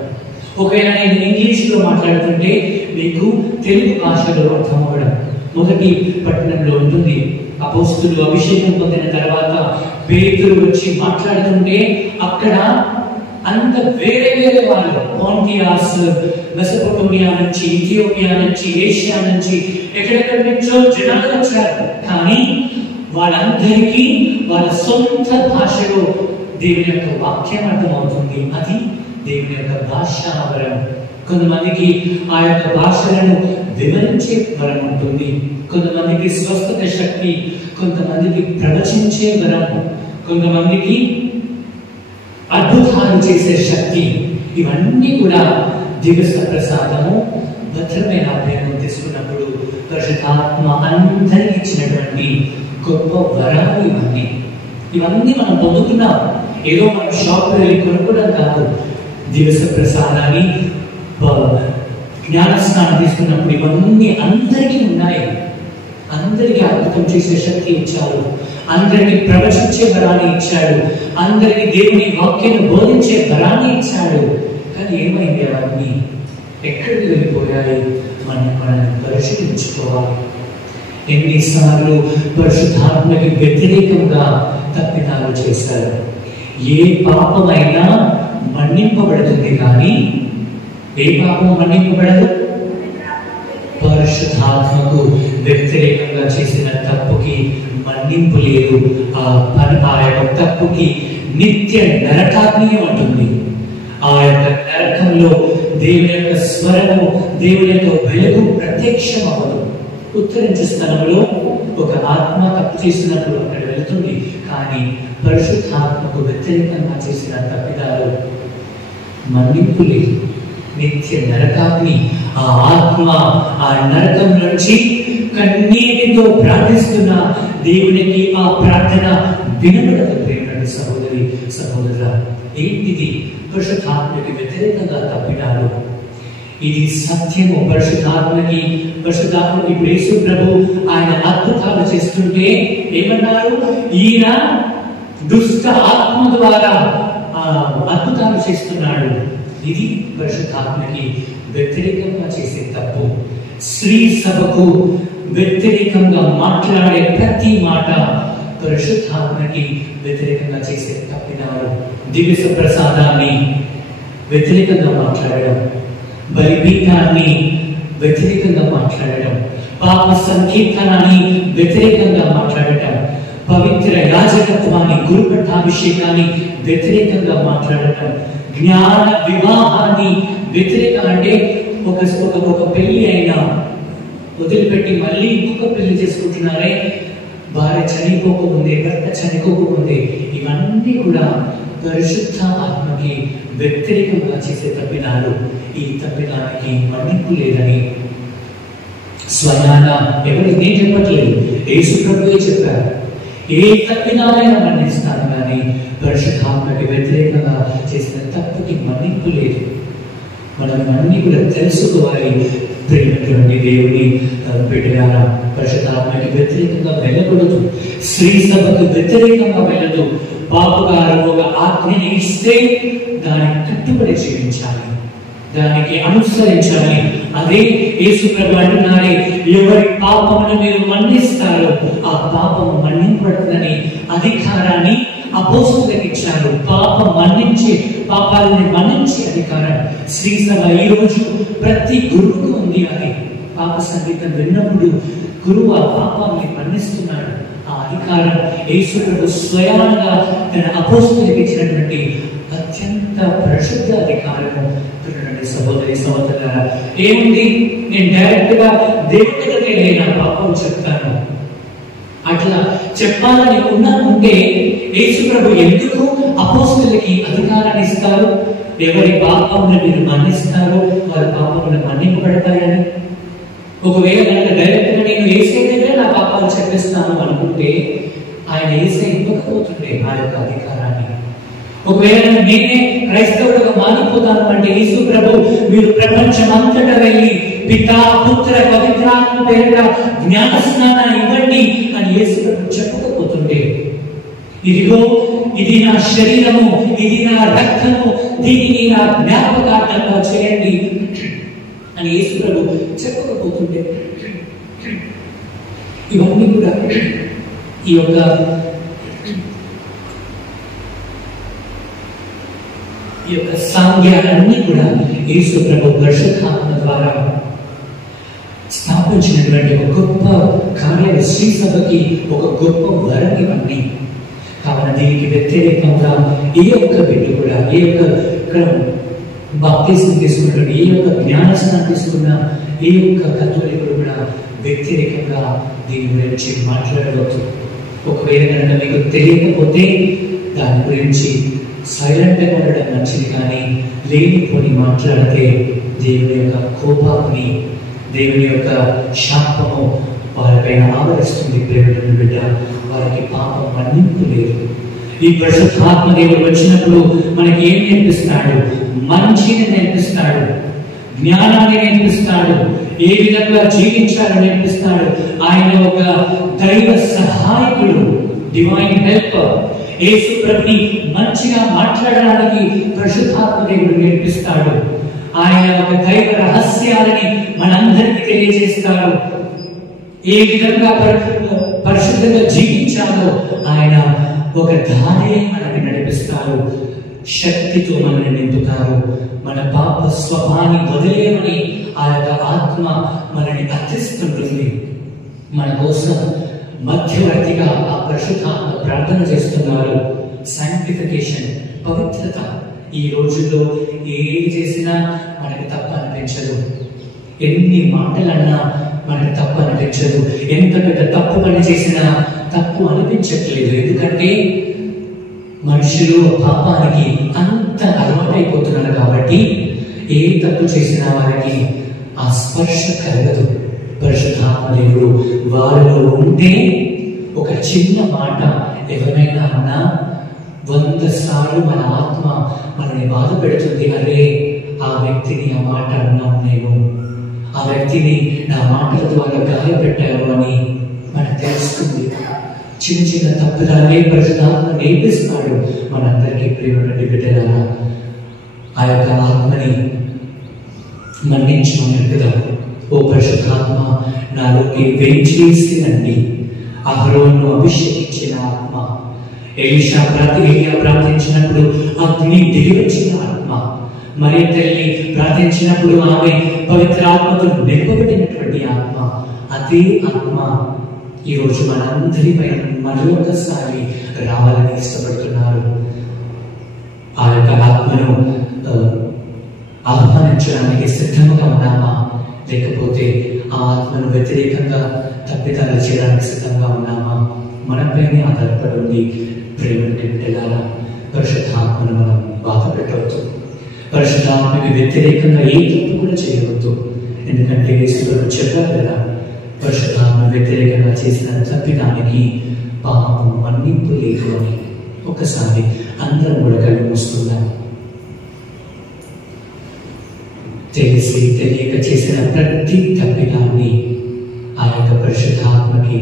ఒకవేళ నేను ఇంగ్లీష్లో మాట్లాడుతుంటే మీకు తెలుగు భాషలో అర్థం అవ్వడం. మొదటి పట్టణంలో ఉంటుంది. అపోస్తులు అభిషేకం పొందిన తర్వాత పేతురు వచ్చి మాట్లాడుతుంటే అక్కడ అంత వేరే వేరే వాళ్ళు, పాంటియాస్, మెసొపొటేమియా నుంచి, ఇథియోపియా నుంచి, ఏషియా నుంచి, ఎక్కడెక్కడి నుంచో జనాలు వచ్చారు. కానీ వాళ్ళందరికీ వాళ్ళ సొంత భాషలో దేవుని యొక్క వాక్యం అర్థమవుతుంది. అది దేవుని యొక్క భాషా వరం. కొంతమందికి ఆ యొక్క భాషలను వివరించే వరం ఉంటుంది, కొంతమందికి స్వస్థత శక్తి, కొంతమందికి ప్రవచించే వరం, కొంతమందికి అద్భుతాలు చేసే శక్తి. ఇవన్నీ కూడా దివ్య ప్రసాదము. భద్రమైన అభ్యర్థన తీసుకున్నప్పుడు పరిశుద్ధాత్మ అందరికి ఇచ్చినటువంటి గొప్ప వరాలు ఇవన్నీ మనం పొందుతున్నాం. ఏదో మనం షాప్లో వెళ్ళి కొనుక్కోవడం కాదు. దివ్య ప్రసాదాన్ని, జ్ఞానస్నానం తీసుకున్నప్పుడు ఇవన్నీ అందరికీ ఉన్నాయి. అందరికీ అద్భుతం చేసే శక్తి ఇచ్చారు, అందరికీ ప్రవచించే వరాన్ని ఇచ్చాడు, అందరికీ దేవుని వాక్యాన్ని బోధించే వరాన్ని ఇచ్చాడు. కానీ ఏమైంది? అవన్నీ ఎక్కడికి వెళ్ళిపోయాయి? మనల్ని పరిశీలించుకోవాలి. ఎన్నిసార్లు పరిశుద్ధాత్మకి వ్యతిరేకంగా తప్పిదాలు చేశారు. ఏ పాపమైనా మన్నింపబడుతుంది, కానీ ఏ పాపం మన్నింపబడదు? పరిశుద్ధాత్మకు వ్యతిరేకంగా చేసిన తప్పుకి మన్నింపు లేదు. ఆ యొక్క తప్పుకి నిత్య నరకాగ్ని ఉంటుంది. ఆ యొక్క నరకంలో దేవుని యొక్క స్వరము, దేవుని యొక్క వెలుగు ప్రత్యక్షం అవ్వదు. ఉత్తరించే స్థలంలో ఒక ఆత్మ తప్పు చేసినప్పుడు అక్కడ వెళుతుంది, కానీ పరిశుద్ధాత్మకు వ్యతిరేకంగా చేసిన తప్పిదాలు మన్నింపు లేదు. నిత్య నరకాన్ని, ఆ ఆత్మ ఆ నరకం నుంచి కన్నీటితో ప్రార్థిస్తున్న దేవునికి ఆ ప్రార్థన వినబడదు. ప్రేమ సహోదరి సహోదరుల, ఏంటిది? పరిశుద్ధాత్మకి వ్యతిరేకంగా తప్పినారు. ఇది సత్యము. పరిశుద్ధాత్మకి యేసు ప్రభు ఆయన అద్భుతాలు చేస్తుంటే ఏమన్నారు? ఈయన దుష్ట ఆత్మ ద్వారా అద్భుతాలు చేస్తున్నాడు. ఇది పరిశుద్ధాత్మకి వ్యతిరేకంగా చేసే తప్పు. శ్రీ సభకు వ్యతిరేకంగా మాట్లాడే ప్రతి మాట పరిశుద్ధాత్మకి వ్యతిరేకంగా చేసే తప్పినారు. దివ్య ప్రసాదాన్ని వ్యతిరేకంగా మాట్లాడడం, బలిపీఠాన్ని వ్యతిరేకంగా మాట్లాడడం, పాప సంకీర్తనాన్ని వ్యతిరేకంగా మాట్లాడటం, పవిత్ర యాజకత్వాన్ని, గురుపట్టాభిషేకాన్ని వ్యతిరేకంగా మాట్లాడటం, జ్ఞాన వివాహాన్ని వ్యతిరేకంగా, అంటే ఒక పెళ్లి అయినా వదిలిపెట్టి మళ్ళీ ఇంకొక పెళ్లి చేసుకుంటున్నారే, భార్య చనిపోకముందే, భర్త చనిపోకముందే, ఇవన్నీ కూడా పరిశుద్ధ ఆత్మకి వ్యతిరేకంగా చేసే తప్పినాలు. ఈ తప్పిదానికి మన్నింపు లేదని స్వయాన ఎవరికి నేను చెప్పట్లేదు, యేసు ప్రభువే చెప్పారు. ఏ తప్పిదాలైనా మన్నిస్తాను కానీ పరిశుద్ధాత్మకి వ్యతిరేకంగా చేసిన తప్పుకి మన్నింపు లేదు. మనం అన్ని కూడా తెలుసుకోవాలి. ప్రేమటువంటి దేవుని బిడ్డలారా, పరిశుద్ధాత్మకి వ్యతిరేకంగా వెళ్ళకూడదు. శ్రీ సభకు వ్యతిరేకంగా వెళ్ళదు. పాపగారు ఒక ఆజ్ఞని ఇస్తే దానికి కట్టుబడి జీవించాలి, దానికి అనుసరించాలి. అదే యేసు ప్రభు అంటున్నారే, ఎవరి పాపమును మీరు మన్నిస్తారో ఆ పాపము మన్నింపబడుతుందని అధికారాన్ని అపోస్తలులకు ఇచ్చారు. పాపాలని మన్నించే అధికారం శ్రీ సభ ఈ రోజు ప్రతి గురువుకు ఉంది. అది పాప సంగీతం విన్నప్పుడు గురువు ఆ పాపాన్ని మన్నిస్తున్నాడు. ఆ అధికారం యేసు ప్రభు స్వయంగా తన అపోస్తలులకు ఇచ్చినటువంటి అత్యంత పరిశుద్ధ అధికారము. సహోదరి సహోదరులారా, ఏముంది? నేను డైరెక్ట్ గా దేవుడి దగ్గరికి వెళ్ళి నా పాపం చెప్తాను, అట్లా చెప్పాలని ఉంటే యేసు ప్రభు ఎందుకు అపోస్తలులకి అధికారాన్ని ఇస్తారు? ఎవరి పాపమును మీరు మన్నిస్తారో వారి పాపములు మన్నింపబడతాయని. ఒకవేళ డైరెక్ట్ గా నేను యేసు దగ్గర నా పాపాలు చెప్పిస్తాను అనుకుంటే ఆయన యేసు ఇవ్వకపోతుండే ఆ యొక్క అధికారాన్ని. ఒకవేళ నేనే క్రైస్తవుడుగా మారిపోతాను అంటే యేసు ప్రభు మీరు ప్రపంచం అంతటా వెళ్ళి పితా పుత్ర పవిత్రాత్మ పేరిట జ్ఞాన స్నానాన్ని ఇవ్వండి అని యేసు ప్రభు చెప్పకపోతుండే, ఇదిగో ఇది నా శరీరము, ఇది నా రక్తము, దీనిని నా జ్ఞాపకార్థంగా చేయండి అని యేసు ప్రభు చెప్పకపోతుండే, ఇవన్నీ కూడా ఈ యొక్క సాంగ్యాలన్నీ కూడా యేసు ప్రభు పరిశుద్ధాత్మ ద్వారా స్థాపించినటువంటి ఒక గొప్ప కార్యం. శ్రీ సభకి ఒక గొప్ప వరం ఇవన్నీ. కావున దీనికి వ్యతిరేకంగా ఏ ఒక్క బిడ్డ కూడా, ఏ ఒక్క బాప్తిజం తీసుకున్నటువంటి, ఏ ఒక్క జ్ఞానస్నానం తీసుకున్న ఏ ఒక్క కథోలికుడు కూడా వ్యతిరేకంగా దీని గురించి మాట్లాడవచ్చు. ఒకవేళ కనుక మీకు తెలియకపోతే దాని గురించి సైలెంట్గా ఉండడం మంచిది, కానీ లేనిపోని మాట్లాడితే దేవుని యొక్క కోపాన్ని, దేవుని యొక్క శాపము వారిపైన ఆవరిస్తుంది. ప్రేమటువంటి బిడ్డ, వారికి పాపం మన్నింపు లేదు. ఈ పరిశుద్ధాత్మ దేవుడు వచ్చినప్పుడు మనకి ఏం నేర్పిస్తాడు? మంచిని నేర్పిస్తాడు, జ్ఞానాన్ని నేర్పిస్తాడు, ఏ విధంగా జీవించాలని నేర్పిస్తాడు. ఆయన ఒక దైవ సహాయకుడు, డివైన్ హెల్పర్. యేసు ప్రభుని మంచిగా మాట్లాడడానికి పరిశుద్ధాత్మ దేవుడు నేర్పిస్తాడు. ఆయన ఒక దైవ రహస్యాలని మనందరికీ తెలియజేస్తాడు. ఏ విధంగా పరిశుద్ధంగా జీవించాలో ఆయన ఒక దారి మనకి నడిపిస్తారు. శక్తితో మనల్ని నింపుతారు. మన పాప స్వభావాన్ని వదిలేయమని ఆ యొక్క ఆత్మ మనల్ని అర్థిస్తుంటుంది. మన కోసం మధ్యవర్తిగా ఆ పరిశుద్ధాత్మ ప్రార్థన చేస్తున్నారు. సాంక్టిఫికేషన్, పవిత్రత. ఈ రోజుల్లో ఏది చేసినా మనకి తప్ప అనిపించదు. ఎన్ని మాటలన్నా మనకి తప్పు అనిపించదు. ఎంత పెద్ద తప్పు పని చేసినా తప్పు అనిపించట్లేదు. ఎందుకంటే మనుషులు పాపానికి అంత అలవాటైపోతున్నారు. కాబట్టి ఏ తప్పు చేసిన వారికి ఆ స్పర్శ కలగదు. పరిశుద్ధాత్మ దేవుడు వారిలో ఉంటే ఒక చిన్న మాట ఎవరైనా అన్నా 100 సార్లు మన ఆత్మ మనల్ని బాధ పెడుతుంది. అరే, ఆ వ్యక్తిని ఆ మాట అన్నాను నేను, ఆ వ్యక్తిని నా మాటల ద్వారా గాయపెట్టారు అని మనకు తెలుస్తుంది. చిన్న చిన్న తప్పుదాలే పరిశుద్ధాత్మ నేర్పిస్తాడు మనందరికీ. ప్రియమైనటువంటి బిడ్డలారా, ఆ యొక్క ఆత్మని మన్నించుకున్నట్టుగా ఓ పరిశుద్ధాత్మ నాలోకి వేయించేసినండి. అహరోను అభిషేకించిన ఆత్మ, ఎలీయా ప్రార్థించినప్పుడు అగ్ని దిగి వచ్చిన ఆత్మ, మరియ తల్లి ప్రార్థించినప్పుడు ఆమె పవిత్రాత్మకు నింపబడినటువంటి ఆత్మ, అదే ఆత్మ ఈరోజు మనందరిపై మరొకసారి రావాలని ఇష్టపడుతున్నారు. ఆ యొక్క ఆత్మను ఆహ్వానించడానికి సిద్ధంగా ఉన్నామా, లేకపోతే ఆ ఆత్మను వ్యతిరేకంగా తప్పిదాలు చేయడానికి సిద్ధంగా ఉన్నామా? మనపైనే ఆధారపడి ఉంది. ప్రేమకి బిడ్డలారా, పరిశుద్ధాత్మను మనం బాధ పెట్టవద్దు. పరిశుద్ధాత్మకి వ్యతిరేకంగా ఏ తప్పు కూడా చేయవద్దు. ఎందుకంటే యేసుప్రభు చెప్పారు కదా, పరిశుద్ధాత్మ వ్యతిరేకంగా చేసిన తప్పిదానికి పాపం మన్నింపు లేదు అని. ఒకసారి అందరం కూడా కళ్ళు మూసుకుందాం. తెలిసి తెలియక చేసిన ప్రతి తప్పిదాన్ని ఆ యొక్క పరిశుద్ధాత్మకి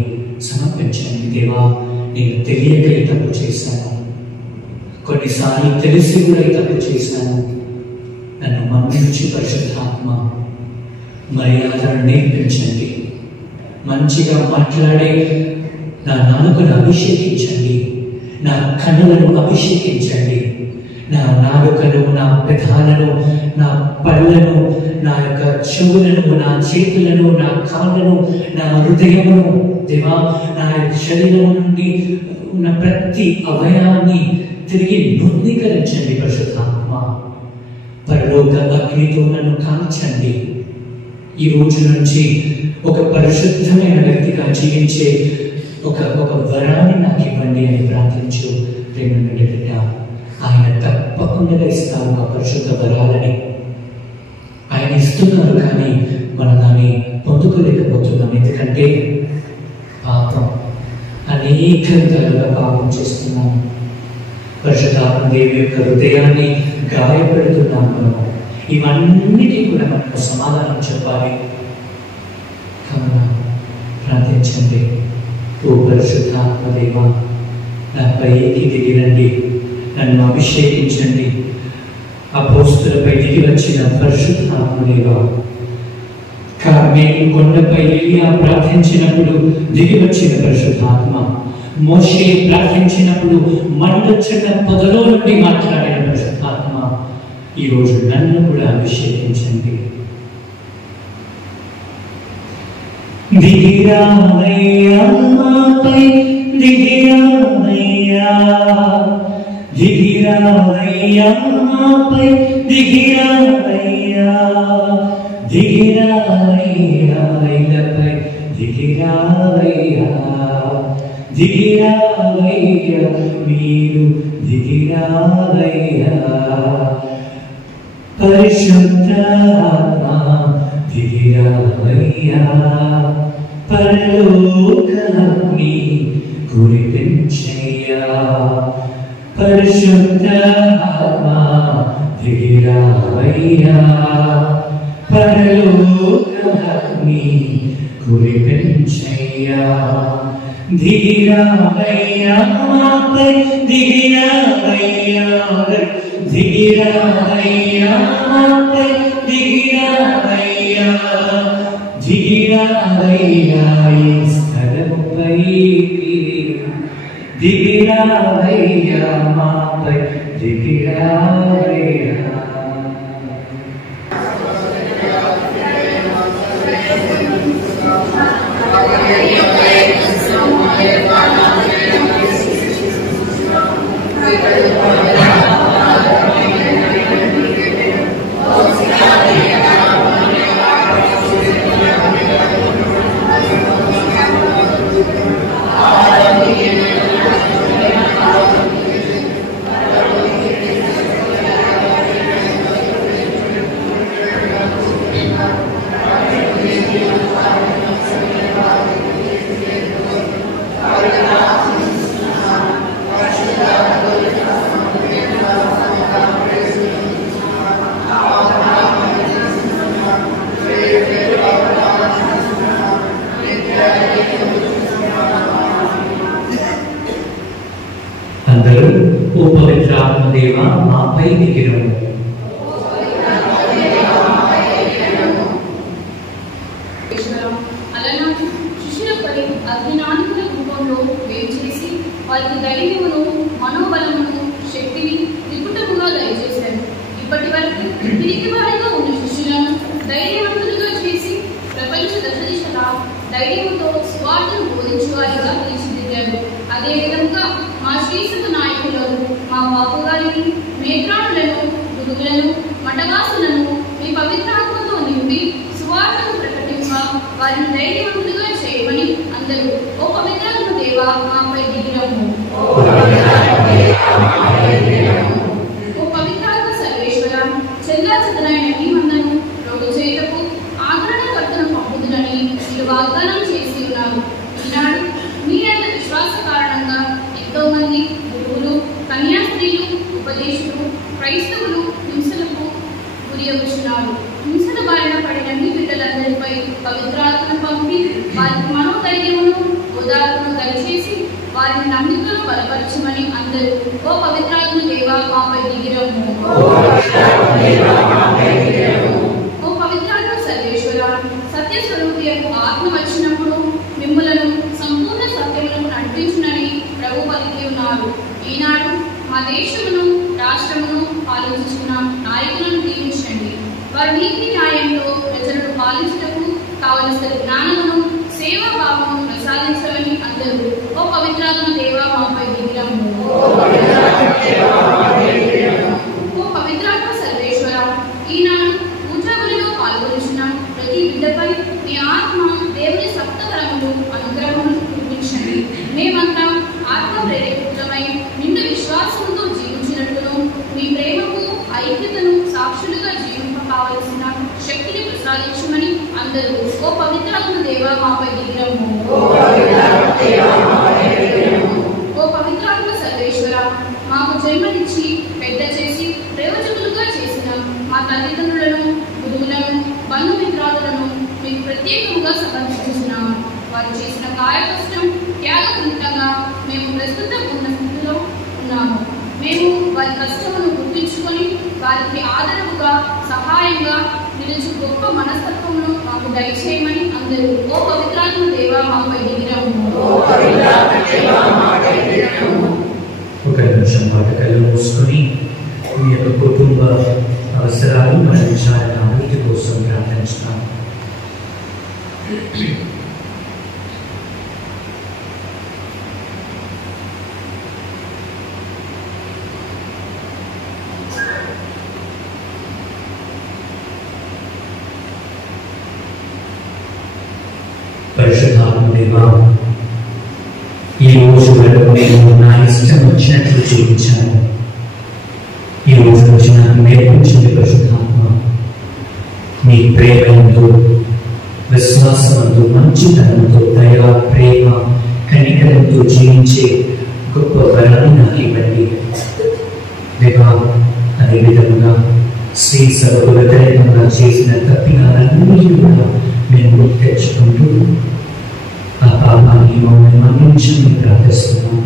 సమర్పించండి. దేవా, నేను తెలియక ఈ తప్పు చేశాను, కొన్నిసార్లు తెలిసి కూడా ఈ తప్పు చేశాను, నన్ను మన్నించి పరిశుద్ధాత్మ మర్యాదను నేర్పించండి. మంచిగా మాట్లాడే నా నాలుకను అభిషేకించండి, నా కన్నులను అభిషేకించండి, నా నాలుకను, నా పెదాలను, నా పళ్ళను, నా యొక్క చెవులను, నా చేతులను, నా కాళ్ళను, నా హృదయమును, దేవా, నా శరీరం నుండి ఉన్న ప్రతి అవయవాన్ని తిరిగి నూతనీకరించండి. పరిశుద్ధాత్మ పరలోక అగ్నితో నన్ను కాల్చండి. ఈ రోజు నుంచి ఒక పరిశుద్ధమైన వ్యక్తిగా జీవించే ఒక వరాన్ని నాకు ఇవ్వండి అని ప్రార్థించు. ప్రేమనుడి బిడ్డ, ఆయన తప్పకుండా ఇస్తారు ఆ పరిశుద్ధ వరాలని. ఆయన ఇస్తున్నారు, కానీ మనం దాన్ని పొందుకోలేకపోతున్నాం. ఎందుకంటే పాపం, అనేక విధాలుగా పాపం చేస్తున్నాం. పరిశుద్ధాత్మ దేవి యొక్క హృదయాన్ని గాయపెడుతున్నాం మనము. ఇవన్నిటి కూడా మనకు సమాధానం చెప్పాలి. కావున ప్రార్థించండి. ఓ పరిశుద్ధాత్మ దేవా, నా పైకి దిగిరండి, నన్ను అభిషేకించండి. అపోస్తలులపై దిగి వచ్చిన పరిశుద్ధాత్మ దేవా, కార్మేలు కొండపై ఎలీయా ప్రార్థించినప్పుడు దిగి వచ్చిన పరిశుద్ధాత్మ, మోషే ప్రార్థించినప్పుడు మండుచున్న పొదలో నుండి మాట్లాడిన పరిశుద్ధాత్మ, ఈరోజు నన్ను కూడా అభిషేకించండి. దిగిరావయ్యా మాపై, దిగిరావయ్యా, దిగిరావయ్యా మాపై, దిగిరావయ్యా, దిగిరావయ్యా ఇలపై, దిగిరావయ్యా, దిగిరావయ్యా మీరు, దిగిరావయ్యా పరిశుద్ధ ఆత్మ, దిగిరావయ్యా పరలోకాగ్ని కురిపించయ్యా. పరిశుద్ధ ఆత్మ, దిగిరావయ్యా పరలోకాగ్ని కురిపించయ్యా. దిగిరావయ్యా మాపై, దిగిరావయ్యా, దిగిరావయ్యా మాపై, దిగిరావయ్యా, దిగిరావయ్యా ఈ స్థలముపైకి, దిగిరావయ్యా మాపై, దిగిరావయ్యా. దేవా మాపై దిగిరము. అలనాటి శిష్యులపై అజ్ఞానికుల రూపంలో వేయించేసి వారికి ధైర్యమును మనోబలమును శక్తిని త్రిపుటముగా దయచేశారు. ఇప్పటి వరకు పిరికివారిగా ఉన్న శిష్యులను ధైర్యవంతులుగా చేసి ప్రపంచ దశదిశలా ధైర్యంతో స్వార్థను బోధించువారిగా తీర్చిదిద్దారు. అదేవిధంగా మా శ్రీసభ నాయకులను, మా బాబు గారిని, మేత్రాణులను, గురువులను, మఠవాసులను మీ పవిత్రాత్మతో నింపి సువార్తను ప్రకటించ వారిని ధైర్యవంతులుగా చేయమని అందరూ ఓ పవిత్రాత్మ దేవా మాపై దిగిరము. ఓ పవిత్రాత్మ సర్వేశ్వర, చెల్లా చెదలైన ఈ మందను రోగు చేయుటకు ఆదరణకర్తను పంపుదునని మీరు వాగ్దానం చేసి ఉన్నారు. ఈనాడు మీ అంత విశ్వాస కారణంగా ఎంతో మంది గురువులు, కన్యాస్త్రీలు, ఉపదేశులు, క్రైస్తవులు హింసలకు గురియవుతున్నారు. హింసల బారిన పడిన మీ బిడ్డలందరిపై పవిత్రాత్మను పంపి వారికి మనోధైర్యమును, ఓదార్పును దయచేసి వారిని నమ్మికను బలపరచమని అందరూ ఓ పవిత్రాత్మ దేవా మాపై దిగిరము. ఓ పవిత్రాత్మ సర్వేశ్వర, సత్యస్వరూపి ఆత్మ వచ్చినప్పుడు మిమ్ములను సంపూర్ణ సత్యములకు నడిపించునని ప్రభు పలికి ఉన్నారు. ఈనాడు మా దేశమును, రాష్ట్రమును పాలించున్న నాయకులను దీవించండి. వారి నీతి న్యాయంతో ప్రజలను పాలించుటకు కావలసిన జ్ఞానమును, సేవాభావమును ప్రసాదించమని అందరూ ఓ పవిత్రాత్మ దేవా మాపై దిగిరము. ఓ పవిత్రాత్మ సర్వేశ్వర, ఈనాడు పూజాబలిలో పాల్గొంటున్న ప్రతి బిడ్డపై మీ ఆత్మ దేవుని సప్తకరములు అనుగ్రహమును కురిపించండి. మేమంతా ఆత్మ ప్రేరేపితమై నిండు విశ్వాసంతో జీవించినట్లును మీ ప్రేమకు, ఐక్యతను సాక్షులుగా జీవింప కావలసిన శక్తిని ప్రసాదించమని అందరూ ఓ పవిత్రాత్మ దేవా మాపై దిగిరము. ఓ పవిత్రాత్మ సర్వేశ్వర, మాకు జన్మనిచ్చి పెద్ద చేసి ప్రయోజకులుగా చేసిన మా తల్లిదండ్రులను, గురువులను, బంధుమిత్రాలను మీకు ప్రత్యేకంగా సమర్పిస్తున్నాము. వారు చేసిన కాయకష్టం, త్యాగపూరితంగా మేము ప్రస్తుతం ఉన్న స్థితిలో ఉన్నాము. మేము వారి కష్టమును గుర్తించుకొని వారికి ఆదరవుగా, సహాయంగా నిలిచి గొప్ప మనస్తత్వమును మాకు దయచేయమని అందరూ ఓ పవిత్రాత్మ దేవా మాపై దిగిరము. ఒక నిమిషం పాఠకాలు మూసుకొని మీ యొక్క కుటుంబ అవసరాలు మరియు విచారణ అభివృద్ధి కోసం ప్రార్థించుతాం. పరిశుద్ధాత్మ దేవా, ఈ రోజు వరకు నేను నా ఇష్టం వచ్చినట్లు జీవించాను. ఈ రోజు వచ్చి నాకు నేర్పించింది పరిశుద్ధాత్మ, మీ ప్రేమతో, విశ్వాసంతో, మంచితనంతో, దయ, ప్రేమ, కనికరంతో జీవించే గొప్ప వరాన్ని నాకు ఇవ్వండి దేవా. అదేవిధంగా శ్రీ సభకు వ్యతిరేకంగా చేసిన తప్పిదాలన్నీ కూడా నేను తెచ్చుకుంటూ ఆ పాపాన్ని మమ్మల్ని మన్నించమని ప్రార్థిస్తున్నాను.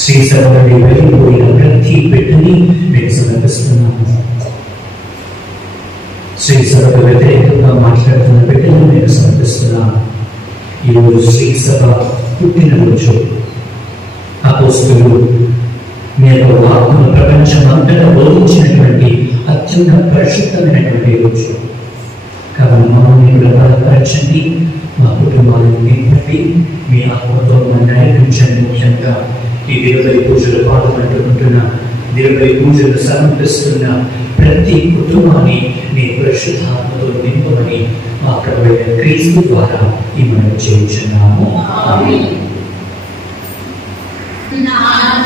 శ్రీ సభ నుండి వెళ్ళిపోయిన ప్రతి బిడ్డని నేను సమర్పిస్తున్నాను. శ్రీ సభకు వ్యతిరేకంగా మాట్లాడుతున్న బిడ్డలను నేను సమర్పిస్తున్నాను. ఈరోజు శ్రీ సభ పుట్టినరోజు. అపోస్తులు మీ యొక్క వాక్కును ప్రపంచమంతటా బోధించినటువంటి అత్యంత పరిశుద్ధమైనటువంటి రోజు. కాబట్టి మమ్మల్ని కూడా బలపరచండి, మా కుటుంబాలను నింపండి, మీ ఆత్మతో నడిపించండి. ముఖ్యంగా ఈ దినబలి పూజలు పాల్గొంటున్న, దినబలి పూజలు సమర్పిస్తున్న ప్రతి కుటుంబాన్ని మీ పరిశుద్ధాత్మతో నింపమని మా ప్రభువైన క్రీస్తు ద్వారా ఈ మనం చేయించున్నాము. ఆమేన్. నా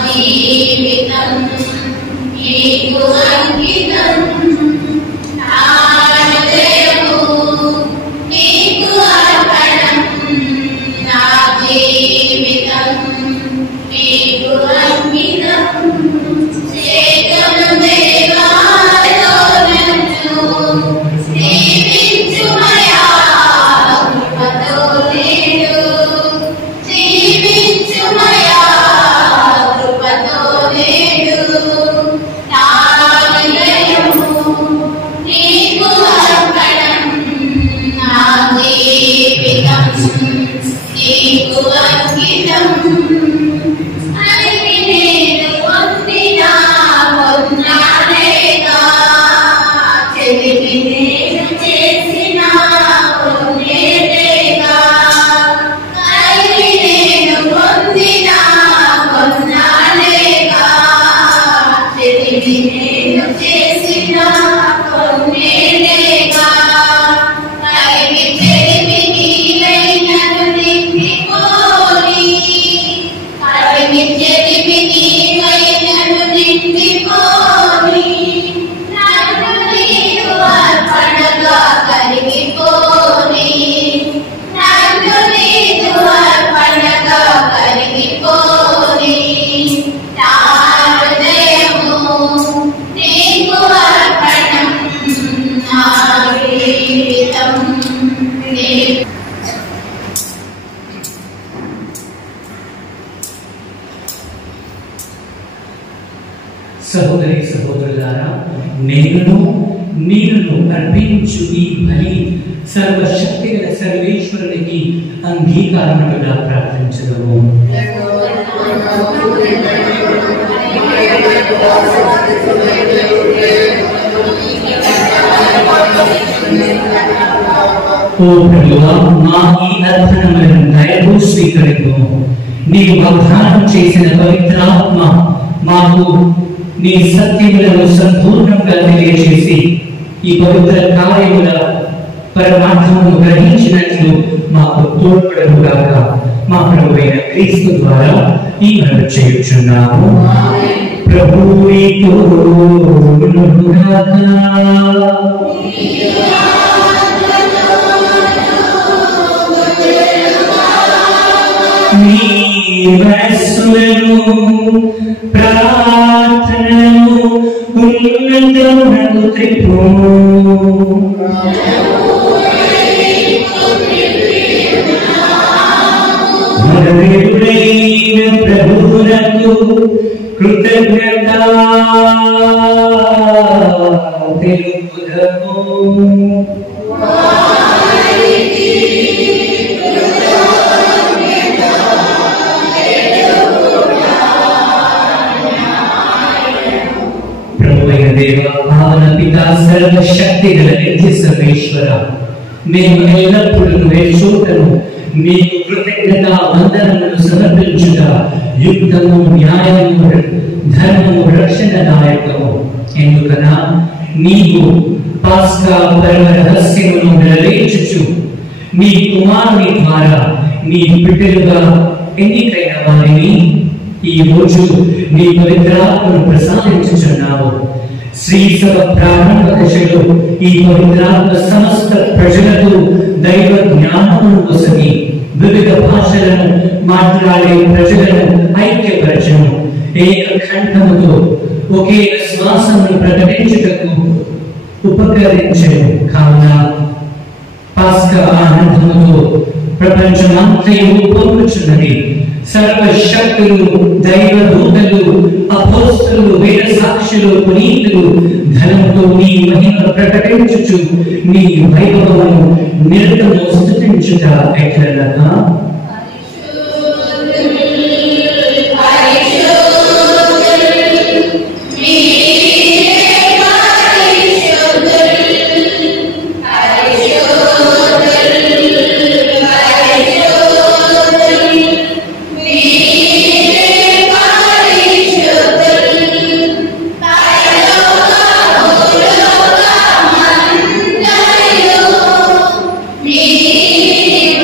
జీవితం నీకు అంకితం, నా హృదయము నీకు అర్పణం. నా జీవితం నీకు అంకితం, చేతులు దేవాలయంలో నన్ను జీవించుమయా, కృపతో నేడు జీవించుమయా, కృపతో నేడు సహోదరి సహోదరులారా, నేను అర్పించు ఈ బలి సర్వశక్తి గల సర్వేశ్వరునికి అంగీకారముగా ప్రార్థించదము. ఓ ప్రభువా, మా ఈ అర్పణలను దయతో స్వీకరించు. నీవు వాగ్దానం చేసిన పవిత్రాత్మ మాకు నీ సత్యములను సంపూర్ణంగా తెలియజేసి ఈ పవిత్ర కార్యముల పరమార్థమును గ్రహించినట్లు మాకు తోడ్పడముగాక. మా ప్రభువైన క్రీస్తు ద్వారా ఈ మనం చేయుచున్నాము. ప్రభువు నీతో ఉండుగాక. నీ వయస్సులను ప్రార్థనను ఉన్నతమునకు త్రిప్పు. మరుడైన ప్రభువునకు కృతజ్ఞత తెలుపుదము. సర్వశక్తి గల నిత్య సర్వేశ్వర, మేము ఎల్లప్పుడూ చోటను మీకు కృతజ్ఞత వందనములు సమర్పించుట యుక్తము, న్యాయము, ధర్మము, రక్షణదాయకము. ఎందుకనా నీవు పాస్కా పరమ రహస్యమును నెరవేర్చుచు నీ కుమారుని ద్వారా నీ బిడ్డలుగా ఎన్నికైన వారిని ఈ రోజు నీ పవిత్రాత్మను ప్రసాదించుచున్నావు. శ్రీసభ ప్రారంభ దశలో ఈ పవిత్రాత్మ సమస్త ప్రజలకు దైవ జ్ఞానమును వసగి వివిధ భాషలను మాట్లాడే ప్రజలను ఐక్యపరచను. ఏక కంఠముతో ఒకే శ్వాసమును ప్రకటించుటకు ఉపకరించను. కావున పాస్కా ఆనందముతో ప్రపంచమంతయు పొందుచున్నది. సర్వశక్తులు, దైవదూతలు, అపోస్తలులు, వేద సాక్షులు, పునీతులు ధనంతో నీ మహిమ ప్రకటించుచు నీ వైభవమును నిరతము స్తుతించుట ఎట్లనగా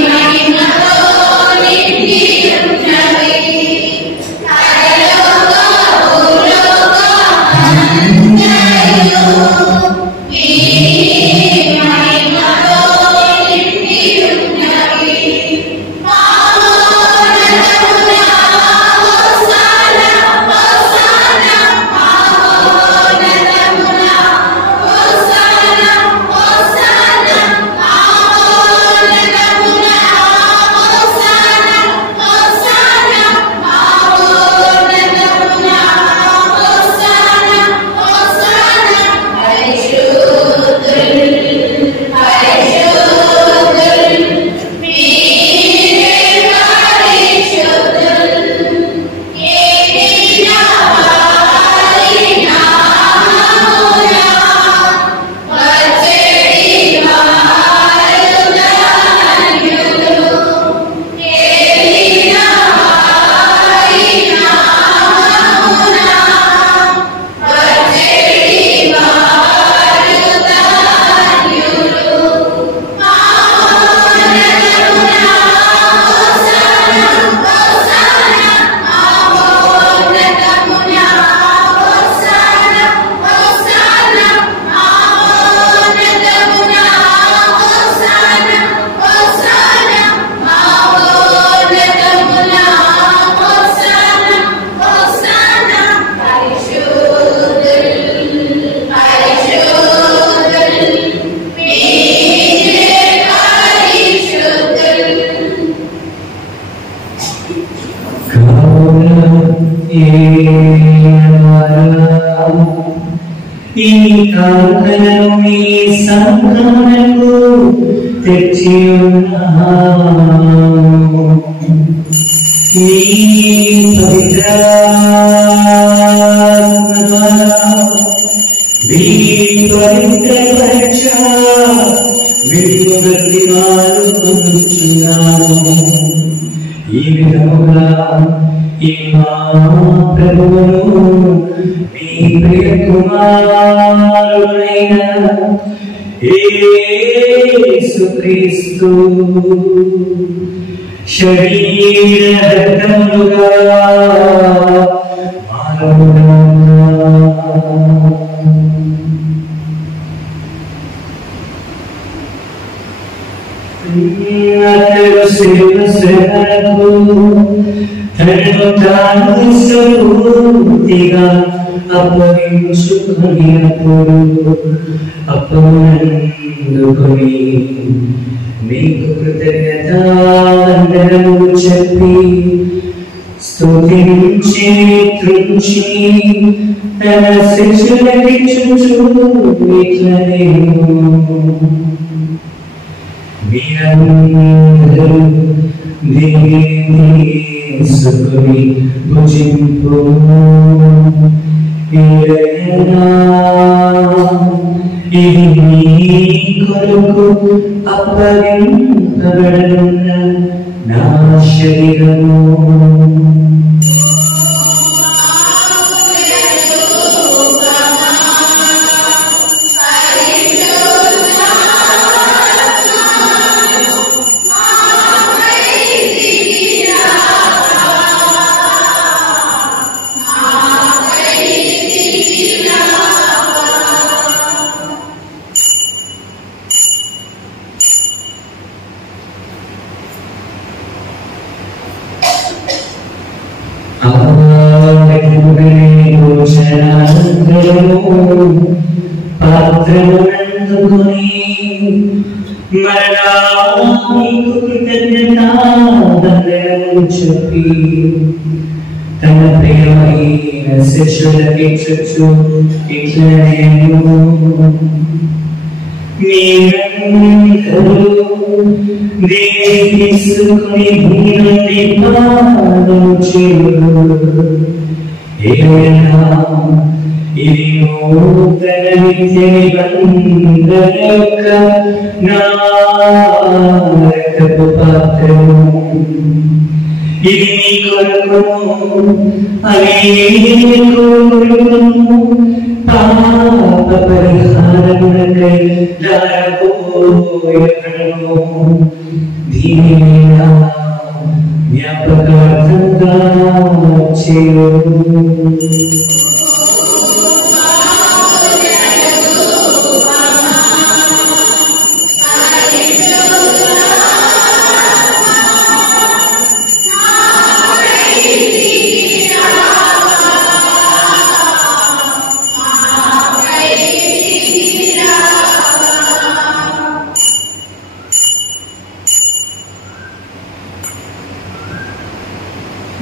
Amen. ఈ కాంకలను మీ సంకమనకు తెచ్చి ఉన్నాము. ఈ పవిత్ర పరీక్ష ఈ విధముగా ఈ ప్రభువును మీ ప్రియ కుమారుడైన యేసుక్రీస్తు శరీర రక్తములుగా తనను తాను స్ఫూర్తిగా అప్పగించుకొని అప్పనందుకొని మీకు కృతజ్ఞతావందనములు చెప్పి స్తుతించి త్రుంచి తన శిష్యులకిచ్చుచు ఇట్లనేమో మీరందరూ దీనిని తీసుకొని భుజింపు. ఇది మీ కొరకు అప్పగింపబడిన నా శరీరము. పాత్రమునందుకొని మరణానికి కృతజ్ఞతావందనములు చెప్పి తన ప్రియమైన శిష్యులకిచ్చుచు ఇట్లనేమో మీరందరూ దీనిని తీసుకొని దీని నుండి పానము చేయుడు. ఏమైనా ఇది నూతన నిత్య నిబంధన యొక్క నా రక్తపు పాత్రము. ఇది మీ కొరకు అనేకులకు పాప పరిహారమునకై ధారపోయబడును. దీనిని నా జ్ఞాపకార్థంగా చేయుడు.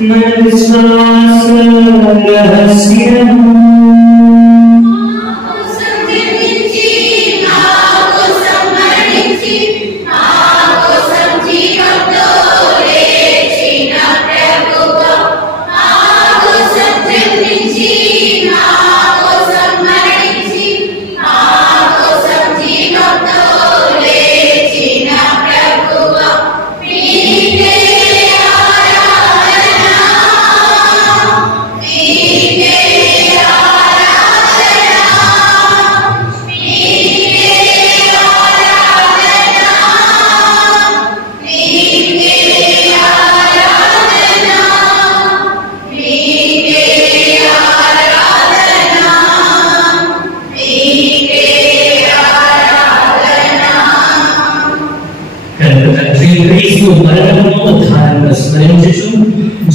మన విశ్వాస రహస్యము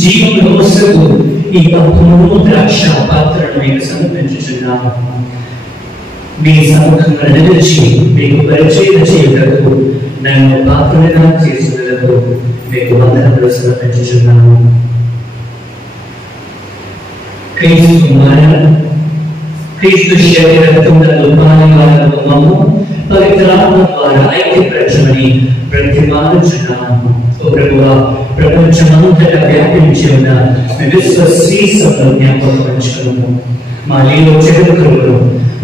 జీవంలో వస్తూ ఈ అప్పును ద్రాక్ష పాత్రమైన సమర్పించుచున్నాము. మీ సముఖంగా నిలిచి మీకు పరిచయం చేయటకు నన్ను పాత్రగా చేసుకున్నకు మీకు వందనములు సమర్పించుచున్నాము. క్రీస్తు మరణం, క్రీస్తు శరీరంలో పాలుగాను పవిత్రాత్మ ద్వారా ఐక్యపరచమని ప్రతిపాదించున్నాము. ఓ ప్రభువా, ప్రపంచమంతటా వ్యాపించి ఉన్న విశ్వశ్రీసంలో జ్ఞాపకం ఉంచుకున్నాము. మా లేలో చెడుకరువులు,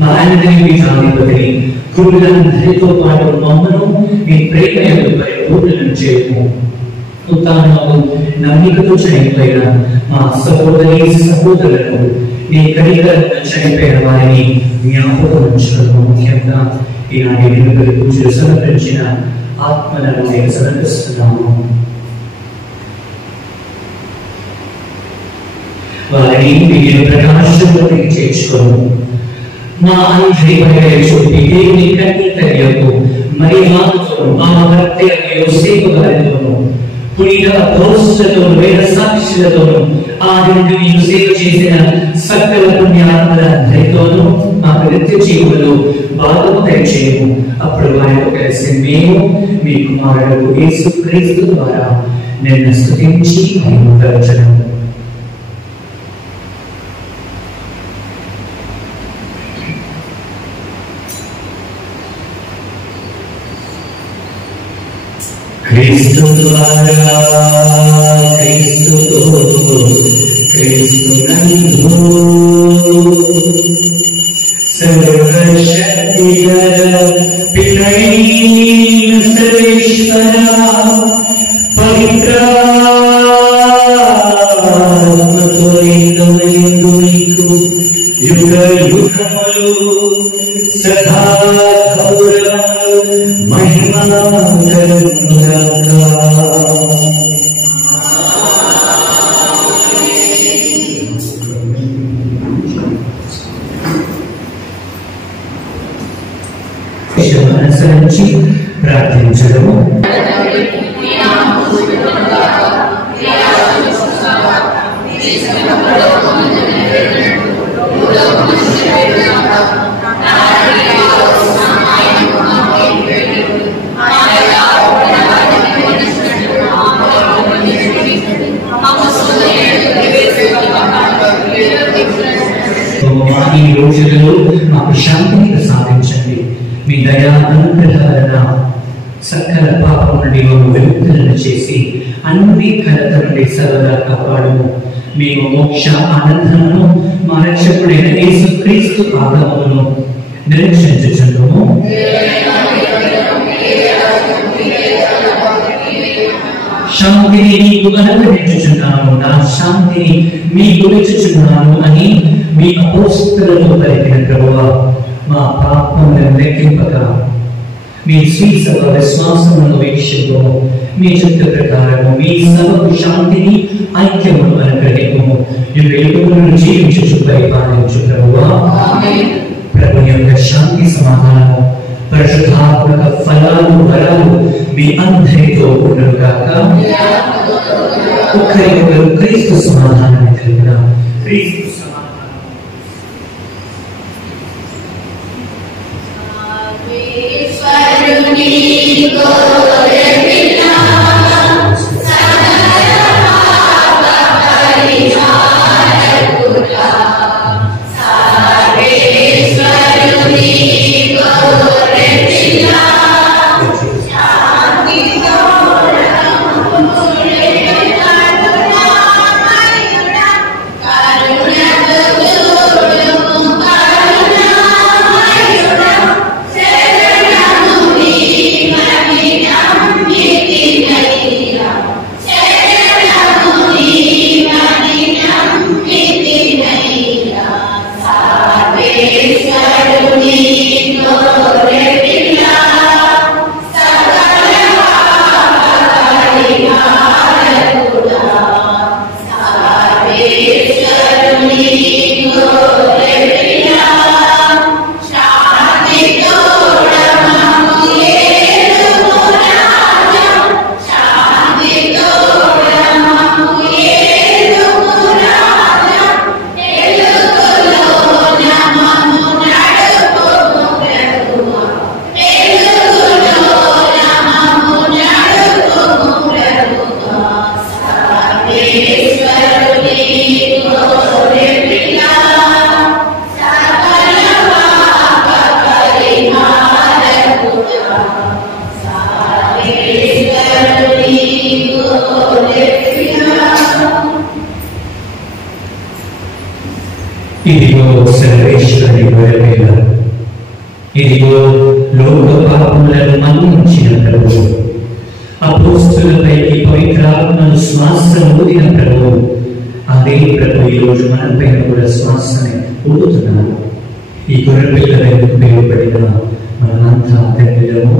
మా అందరి పీఠాధిపతిని, గురువులందరితో పాటు మమ్మను మీ ప్రేమ యొక్క పరిపూర్ణను చేయము. ఉత్తానము నమ్మికతో చనిపోయిన మా సహోదరి సహోదరులను, నీ కనికరంగా చనిపోయిన వారిని జ్ఞాపకం ఉంచుకున్నాము. ముఖ్యంగా ఈనాటి వెనుకలు పూజలు సమర్పించిన ఆత్మలను మేము సమర్పిస్తున్నాము. వారిని మీరు ప్రకాశంలోకి చేర్చుకోము. మా అందరి పైన చూపి దేవుని కన్నీతకు మహిమతోను ఆ భక్త యోసేపు గారితోను పునీత అపోస్తలులతో వేద సాక్షులతోను ఆది నుండి మీకు సేవ చేసిన సకల పుణ్యాత్మలందరితోనూ మాకు నిత్య జీవులు భాగము దయచేయము. అప్పుడు వారితో కలిసి మేము మీ కుమారుడు యేసుక్రీస్తు ద్వారా నిన్ను స్తుతించి మహిమపరచును. క్రీస్తు ద్వారా, క్రీస్తుతో, క్రీస్తునందు సర్వశక్తిగల పితైన సర్వేశ్వర పవిత్రాత్మతో లింగమయందు నీకు యుగ యుగములు సదా గౌరవములు మహిమ కలుగుగాక. అనుసరించి ప్రార్థించడము. ఈ రోజులలో మాకు శాంతిని ప్రసాదించండి. మీ దయా అనుగ్రహాలన సకల పాపం నుండి విముక్తులను చేసి అన్ని కలత నుండి సర్వదా కాపాడుము. మేము మోక్ష ఆనందమును మా రక్షకుడైన యేసుక్రీస్తు ఆగమమును నిరీక్షించుచున్నాము. శాంతిని మీకు అనుగ్రహించుచున్నాను, నా శాంతిని మీకు ఇచ్చుచున్నాను అని మీ అపోస్తలులతో పలికిన ప్రభువా, మా పాపములను లెక్కింపక మీ శ్రీ సభ విశ్వాసమును వీక్షింపము. మీ చిత్త ప్రకారము మీ సభకు శాంతిని ఐక్యమును అనుగ్రహింపము. యుగయుగములను జీవించుచు పరిపాలించు ప్రభువా. ప్రభు యొక్క శాంతి సమాధానము పరిశుద్ధాత్మక ఫలాలు వరాలు మీ అందరితో ఉండుగాక. ఒకరికొకరు క్రీస్తు సమాధానాన్ని కలిగిన క్రీస్తు Yeah. ఇదిగో సర్వేశ్వరుని గొర్రెపిల్ల, ఇదిగో లోక పాపములను మన్నించిన ప్రభువు, అపోస్తులపైకి పవిత్రాత్మను శ్వాసను ఊదిన ప్రభువు, అదే ప్రభు ఈరోజు మన పైన కూడా శ్వాసని ఊదుతున్నారు. ఈ గొర్రెపిల్లలకు ఉపయోగపడిన మనంతా తండ్రులము.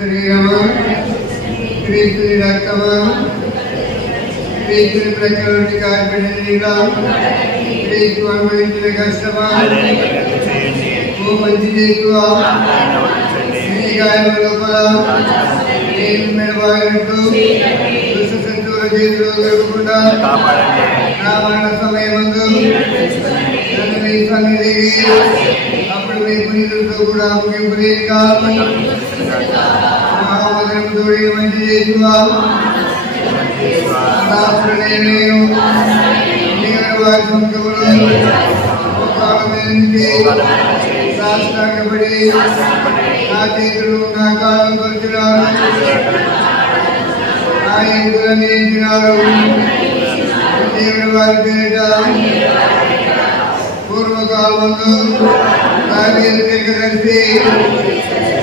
శరీరమా, క్రీస్తుని రక్తమా, క్రీస్తుని ప్రకృతి కార్పడిన నీలా, క్రీస్తు అనుభవించిన కష్టమా, ఓ మంచి చేతువా, నీ గాయము లోపల నేను మెడబాగినట్టు దుష్ట శత్రువుల చేతిలో దొరకకుండా నా మరణ సమయమందు నన్ను మీ సన్నిధికి అప్పుడు మీ పునీతులతో కూడా ముగింపు లేని కాలం సమాధానంతో మంచి చేసువా నేను వారి సొంతములు సాష్టాంగపడి నా చేతులు నా కాలం కొలిచినారు నా ఎదుగులను ఎంచినారు దేవుని వారి పేరిట పూర్వకాలంలో దావీదు కలిసి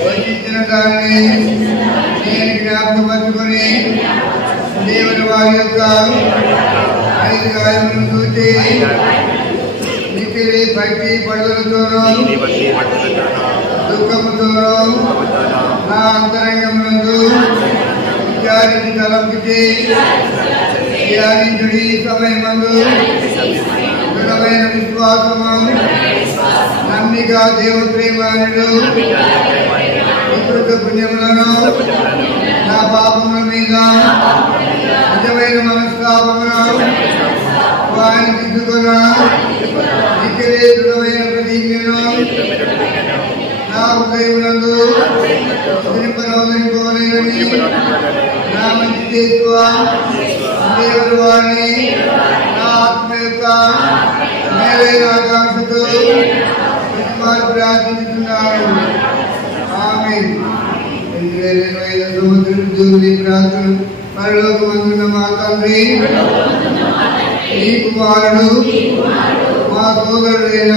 వచ్చిన దాన్ని నేను జ్ఞాపకపరుచుకొని దేవుని వారి యొక్క 5 గాయములను చూచి మిక్కిలి భక్తి పడుదలతోనూ దుఃఖముతోనూ నా అంతరంగమునందు విచారించి తలంపుచి ధ్యానించుడి సమయమందు దృఢమైన విశ్వాసము నమ్మిక దేవ ప్రేమానుడు వికృత పుణ్యములను నా పాపముల మీద నిజమైన మనస్తాపమును వారిని దిద్దుకున్న నిత్యలే దృఢమైన ప్రతిజ్ఞను నా హృదయమునందు నింపనవదనిపోలేనని నా మంచి చేసుకో దేవుడు వారిని నా ఆత్మ యొక్క మేలైన ఆకాంక్షతో వారు ప్రార్థించుతున్నారు. ఆమేన్. 2025 సంవత్సరం దేవుని ప్రార్థన పరలోకమందున్న మా తండ్రి ఈ కుమారుడు మా సోదరుడైన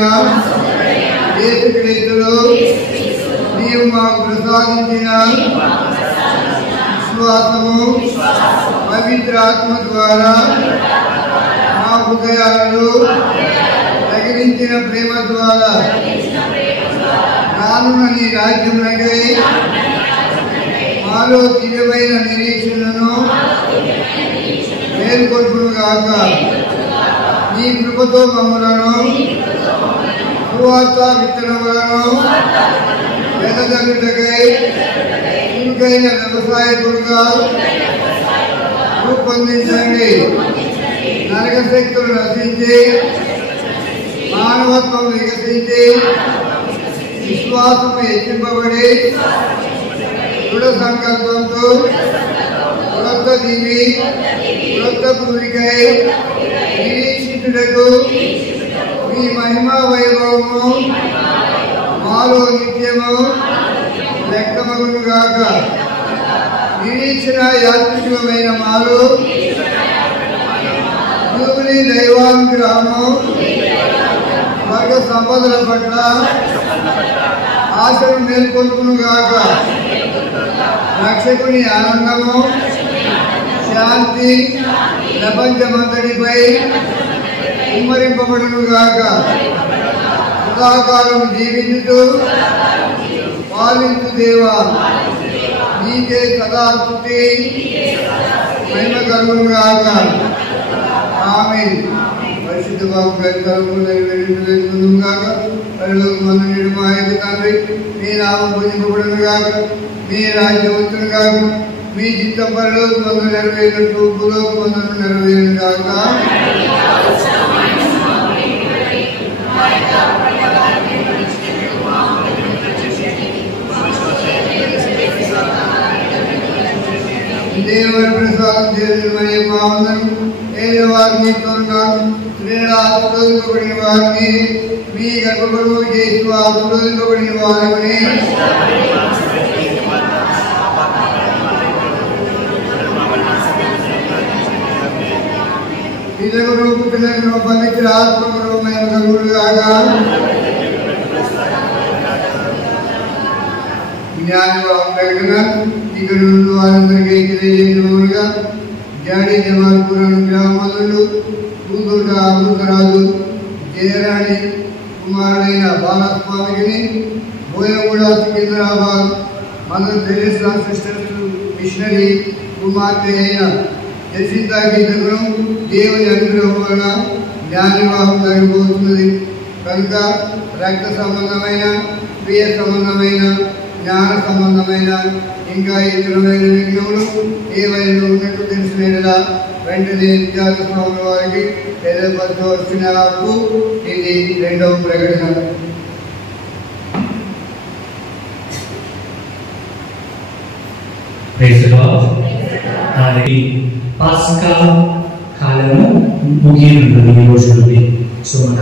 యేసుక్రీస్తులో నీవు మాకు ప్రసాదించిన విశ్వాసము పవిత్రాత్మ ద్వారా మా హృదయాలను తగిలించిన ప్రేమ ద్వారా రానున్న నీ రాజ్యమునకై మాలో దివ్యమైన నిరీక్షణను మేల్కొల్పునుగాక. నీ కృపతో మమ్ములను సువార్త విత్తనములను వెదజల్లుటకై చురుకైన వ్యవసాయకులుగా రూపొందించండి. నరక శక్తులు నశించి మానవత్వం వికసించి విశ్వాసము హెచ్చింపబడి దృఢ సంకల్పంతో క్రొత్త దివి క్రొత్త పూరికై నిరీక్షితులకు మీ మహిమా వైభవము మాలో నిత్యము వ్యక్తమగునుగాక. నిరీక్షణ యాత్రికులమైన మాలో జూబిలీ దైవానుగ్రహము వర్గ సంపదల పట్ల ఆశను మేల్కొల్పునుగాక. రక్షకుని ఆనందము శాంతి ప్రపంచమంతటిపై కుమ్మరింపబడునుగాక. సదాకాలం జీవించుతూ పాలించు దేవా నీకే సదా స్తుతి మహిమ కలుగునుగాక. ఆమేన్. పరిశుద్ధ బాబు గారి తరపున నెరవేరుగాక. పరలోకమందు మా యొక్క తండ్రి మీ నామం పూజింపబడునుగాక. మీ రాజ్యం వచ్చునుగాక. మీ చిత్తం పరలోకమందు నెరవేరినట్టు భూలోకమందు నెరవేరునుగాక. దేవుని ప్రసాదం చేసిన పావందరం ఏదో వారిని తోరున్నారు. స్త్రీల ఆశీర్వదింపబడిన వారిని మీ గర్భము చేసి ఆశీర్వదింపబడిన వారిని పిల్లలు పుట్టిన పవిత్ర ఆత్మకరమైన కలుగుడుగాక. జ్ఞానవాహుడైన ఇక్కడ నుండి వారందరికీ తెలియజేయగా జాడి జమాల్పురం గ్రామాలలో కూతుట అమృతరాజు జయరాణి కుమారుడైన బాలస్వామికి Boyaguda Secunderabad mother Teresa sisters missionary కుమార్తె అయిన జసింతా గీతకును దేవుని అనుగ్రహం వలన జ్ఞానవాహం జరిగిపోతున్నది కనుక రక్త సంబంధమైన ప్రియ సంబంధమైన జ్ఞాన సంబంధమైన ఇంకా ఇతరమైన విఘ్నములు ఏవైనా ఉన్నట్టు తెలిసిన వెంటనే విద్యార్థి స్వాముల వారికి తెలియపరచవలసిన హక్కు ఇది. రెండవ ప్రకటన. పాస్కా కాలము ముగియనున్నది ఈ రోజు నుండి. సో మన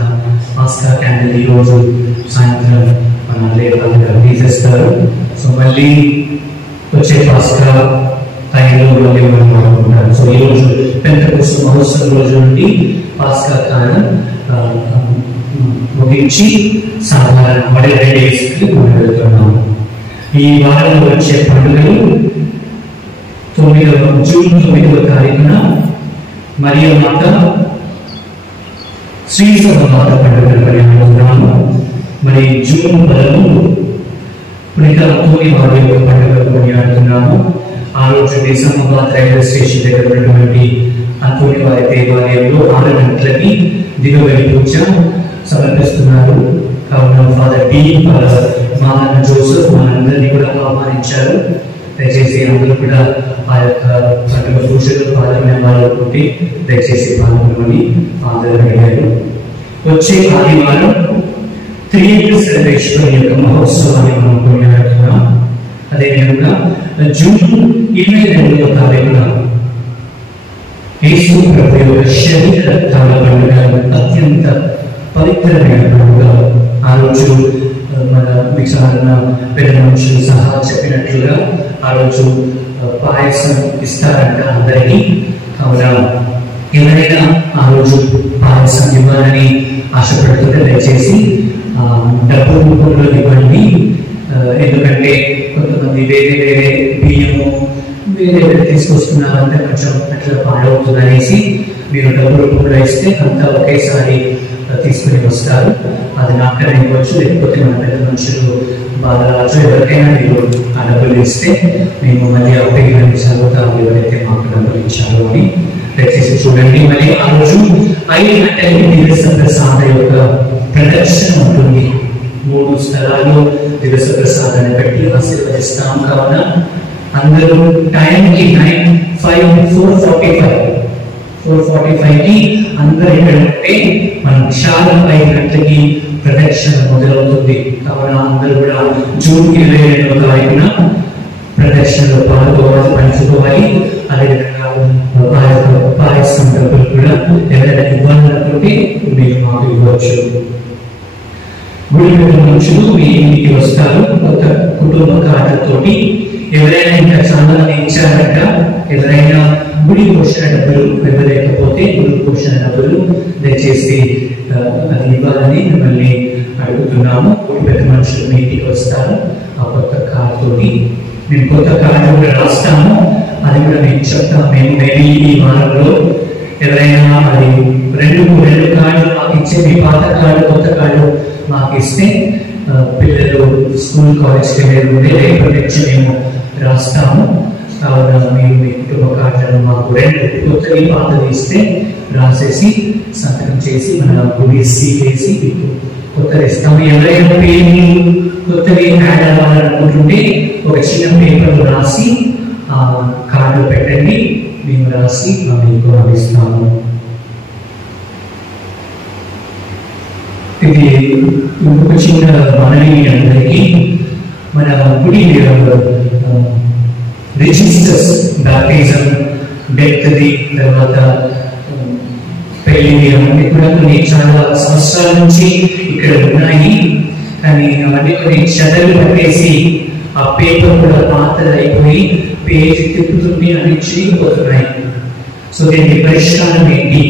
పాస్కా క్యాండిల్ ఈ రోజు సాయంత్రం మన లేఖలు తీసేస్తారు. సో మళ్ళీ వచ్చే పాస్కా టైంలో మళ్ళీ మనం మాట్లాడుకుంటారు. సో ఈ రోజు పెంతెకోస్తు మహోత్సవం రోజు నుండి పాస్కా కాలం ముగించి సాధారణ 2 డేస్కి మనం వెళ్తున్నాము. ఈ వారంలో వచ్చే పండుగలు జూన్ 9వ తారీఖున మరియ మాత శ్రీసభ మాత పండుగలు పరిగణిస్తున్నాము. మరి జూన్ 13 పునీత అంతోని వారి యొక్క పండుగలు కొనియాడుతున్నాము. ఆ రోజు నిజామాబాద్ రైల్వే స్టేషన్ దగ్గర ఉన్నటువంటి అంతోని వారి దేవాలయంలో 6 గంటలకి దిగవెలి పూజ సమర్పిస్తున్నారు. కావున ఫాదర్ డి మాదన్న జోసెఫ్ మనందరినీ కూడా ఆహ్వానించారు. దయచేసి అందరూ కూడా ఆ యొక్క పండుగ పూజలో పాల్గొనే వాళ్ళు ఉంటే దయచేసి పాల్గొనమని ఫాదర్ అడిగారు. వచ్చే ఆదివారం త్రియేక సర్వేశ్వరి యొక్క మహోత్సవాన్ని మనం కొనియాడుతున్నాం. అదేవిధంగా జూన్ 22వ తారీఖున యేసు ప్రభు యొక్క శరీర రక్తాల పండుగ అత్యంత పవిత్రమైన పండుగ. ఆ రోజు మన విచారణ పెద్ద మనుషులు సహా చెప్పినట్లుగా ఆ రోజు పాయసం ఇస్తారంట అందరికీ. కావున ఎవరైనా ఆ రోజు పాయసం ఇవ్వాలని ఆశపడుతుంటే దయచేసి డబ్బు రూపంలో ఇవ్వండి. ఎందుకంటే కొంతమంది వేరే వేరే బియ్యము వేరే తీసుకొస్తున్నారంటే కొంచెం అట్లా పాడవుతుంది అనేసి మీరు డబ్బు రూపంలో ఇస్తే అంతా ఒకేసారి తీసుకుని వస్తారు. అది నాకనే ఇవ్వచ్చు, లేకపోతే మన పెద్ద మనుషులు బాలరాజు ఎవరికైనా మీరు ఆ డబ్బులు ఇస్తే మేము మళ్ళీ అప్పటికి చదువుతాము ఎవరైతే మాకు డబ్బులు ఇచ్చారో అని దయచేసి చూడండి. మళ్ళీ ఆ రోజు 5 గంటలకి దివస ప్రసాద యొక్క ప్రదర్శన ఉంటుంది. 3 స్థలాల్లో దివస ప్రసాదాన్ని పెట్టి ఆశీర్వదిస్తాం. కావున అందరూ టైంకి 4:45కి అందరూ ఇక్కడ ఉంటే మనం చాలా 5 గంటలకి ప్రదక్షిణ మొదలవుతుంది. కావున అందరూ కూడా జూన్ 22వ తారీఖున ప్రదక్షిణలో పాల్గొవాలి, పంచుకోవాలి. అదేవిధంగా పాయసం డబ్బులు కూడా ఎవరైనా ఇవ్వాలనుకుంటే మీరు మాకు ఇవ్వచ్చు. గుడి పెద్ద మనుషులు మీ ఇంటికి వస్తారు కొత్త కుటుంబ కార్డులతోటి. ఎవరైనా ఇంకా చాలా ఇచ్చారంట, ఎవరైనా గుడి పోషణ డబ్బులు ఇవ్వలేకపోతే గుడి పోషణ డబ్బులు దయచేసి అది ఇవ్వాలని మిమ్మల్ని అడుగుతున్నాము. గుడి పెద్ద మనుషులు మీ ఇంటికి వస్తారు ఆ కొత్త కార్డుతోటి. మేము కొత్త కార్డు కూడా రాస్తాము, అది కూడా మేము చెప్తాం. మేము మేబీ ఈ వారంలో ఎవరైనా అది 2 కార్డులు మాకు ఇచ్చే మీ పాత కార్డు కొత్త కార్డు మాకు ఇస్తే పిల్లలు స్కూల్ కాలేజ్కి వెళ్ళే రేపటి నుంచి మేము రాస్తాము. కావున మీరు మీ కుటుంబ కార్డులను మాకు 2 కొత్తవి పాతది ఇస్తే రాసేసి సంతకం చేసి మన గుడి సీకేసి మీకు కొత్తది ఇస్తాము. ఎవరైనా పేర్లు కొత్తవి యాడ్ అవ్వాలనుకుంటుంటే ఒక చిన్న పేపర్ రాసి ఆ కార్డు పెట్టండి, మేము రాసి మీకు అందిస్తాము. ఇది ఇంకొక చిన్న మనవి అందరికీ. మన గుడి రిజిస్టర్స్ బ్యాప్టిజం, డెత్ది, తర్వాత పెళ్లి అవన్నీ కూడా కొన్ని చాలా సంవత్సరాల నుంచి ఇక్కడ ఉన్నాయి. కానీ అవన్నీ కొన్ని చెదలు పట్టేసి ఆ పేపర్ కూడా పాతది అయిపోయి పేజీ తిప్పుతుంది అని చిరిగిపోతున్నాయి. సో దీనికి పరిష్కారం ఏంటి?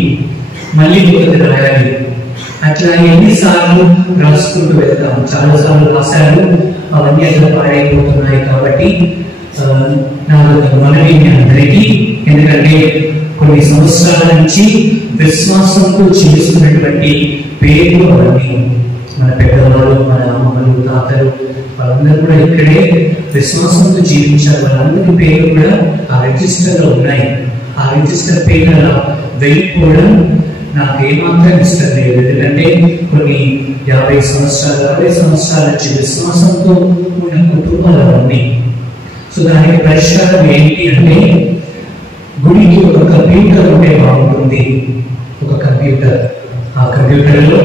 మళ్ళీ కొత్తది రాయాలి. అట్లా ఎన్నిసార్లు రాసుకుంటూ వెళ్తాం, చాలా సార్లు రాశారు, అవన్నీ అట్లా పాడైపోతున్నాయి. కాబట్టి నాకు మనవి అందరికీ, ఎందుకంటే కొన్ని సంవత్సరాల నుంచి విశ్వాసంతో జీవిస్తున్నటువంటి పేర్లు అవన్నీ మన పెద్దవాళ్ళు, మన అమ్మలు, తాతలు వాళ్ళందరూ కూడా ఇక్కడే విశ్వాసంతో జీవించారు. వాళ్ళందరి పేర్లు కూడా ఆ రిజిస్టర్లో ఉన్నాయి. ఆ రిజిస్టర్ పేర్లు అలా వెళ్ళిపోవడం నాకు ఏమాత్రం ఇష్టం లేదు. ఎందుకంటే కొన్ని 50 సంవత్సరాలు 60 సంవత్సరాల నుంచి విశ్వాసంతో ఉన్న కుటుంబాలు అవన్నీ. సో దానికి పరిష్కారం ఏంటి అంటే గుడికి ఒక కంప్యూటర్ ఉంటే బాగుంటుంది. ఒక కంప్యూటర్, ఆ కంప్యూటర్లో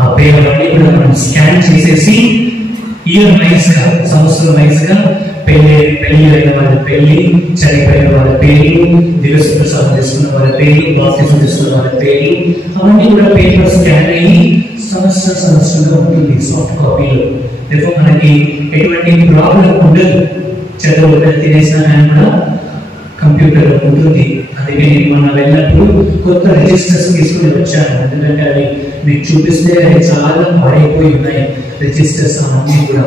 ఆ పేర్లన్నీ కూడా మనం స్కాన్ చేసేసి ఇయర్ వైజ్ గా, సంవత్సరం వైజ్ గా పెళ్లి అయిన వాళ్ళ పెళ్లి, చనిపోయిన వాళ్ళ పేర్లు, దివసప్రసాదం తీసుకున్న వాళ్ళ పేర్లు, బాప్తిజం తీసుకున్న వాళ్ళ పేర్లు, అవన్నీ కూడా పేపర్ స్కాన్ అయ్యి సంవత్సరంగా ఉంటుంది సాఫ్ట్ కాపీలో. మనకి ఎటువంటి ప్రాబ్లం ఉండదు. చదువు తినేసిన కూడా కంప్యూటర్ ఉంటుంది. అందుకే నేను మొన్న వెళ్ళినప్పుడు కొత్త రిజిస్టర్స్ తీసుకుని వచ్చాను. ఎందుకంటే అవి మీకు చూపిస్తే అవి చాలా పాడైపోయి ఉన్నాయి రిజిస్టర్స్ అన్నీ కూడా.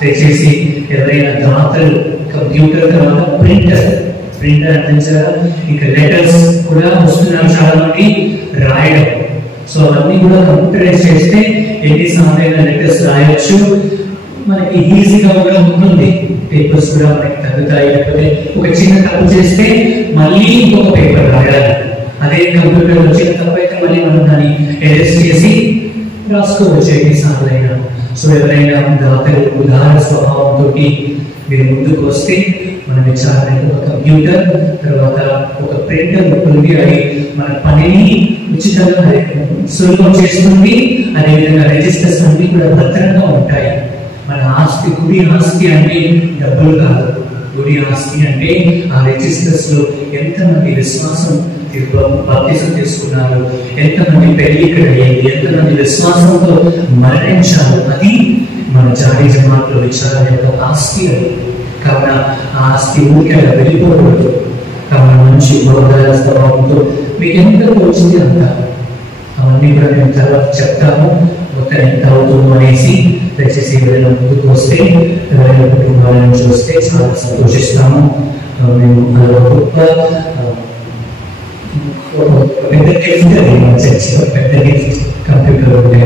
దయచేసి ఎవరైనా దాతలు కంప్యూటర్ తర్వాత ప్రింటర్ అందించారా, ఇంకా లెటర్స్ కూడా వస్తున్నారు చాలా మంది రాయడం. సో అవన్నీ కూడా కంప్యూటరైజ్ చేస్తే ఎన్ని సార్లు లెటర్స్ రాయొచ్చు, మనకి ఈజీగా కూడా ఉంటుంది. పేపర్స్ కూడా మనకి తగ్గుతాయి. లేకపోతే ఒక చిన్న తప్పు చేస్తే మళ్ళీ ఇంకొక పేపర్ రాయాలి. అదే కంప్యూటర్ లో చిన్న తప్పు అయితే మళ్ళీ మనం దాన్ని ఎరేజ్ చేసి రాసుకోవచ్చు ఎన్నిసార్లు అయినా. సో ఎవరైనా దాతలు ఉదాహరణ స్వభావంతో మీరు ముందుకు వస్తే మన విచారణకు ఒక కంప్యూటర్ తర్వాత ఒక ప్రింటర్ ఉంటుంది. అది మన పనిని ఉచితంగా సులభం చేస్తుంది. అదేవిధంగా రిజిస్టర్స్ అన్ని కూడా భద్రంగా ఉంటాయి. మన ఆస్తి, గుడి ఆస్తి అంటే డబ్బులు కాదు. గుడి ఆస్తి అంటే ఆ రిజిస్టర్స్ లో ఎంతమంది విశ్వాసం బాప్తిజం తీసుకున్నారు, ఎంతమంది పెళ్లి ఇక్కడ అయ్యింది, ఎంతమంది విశ్వాసంతో మరణించారు, అది మన జాతి జమాత్లో విచారణ యొక్క ఆస్తి. అది కావున ఆ ఆస్తి ఊరికే వెళ్ళిపోకూడదు. కావున మంచి బోధన స్వభావంతో మీకు ఎంత వచ్చింది అంత అవన్నీ కూడా మేము తర్వాత చెప్తాము. మొత్తం ఎంత అవుతుందో అనేసి దయచేసి ఎవరైనా ముందుకు వస్తే, ఎవరైనా కుటుంబాల నుంచి వస్తే చాలా సంతోషిస్తాము. మేము గొప్ప పెద్ద గిఫ్ట్ అది మా చర్చిలో, పెద్ద గిఫ్ట్ కంప్యూటర్ ఉంటే.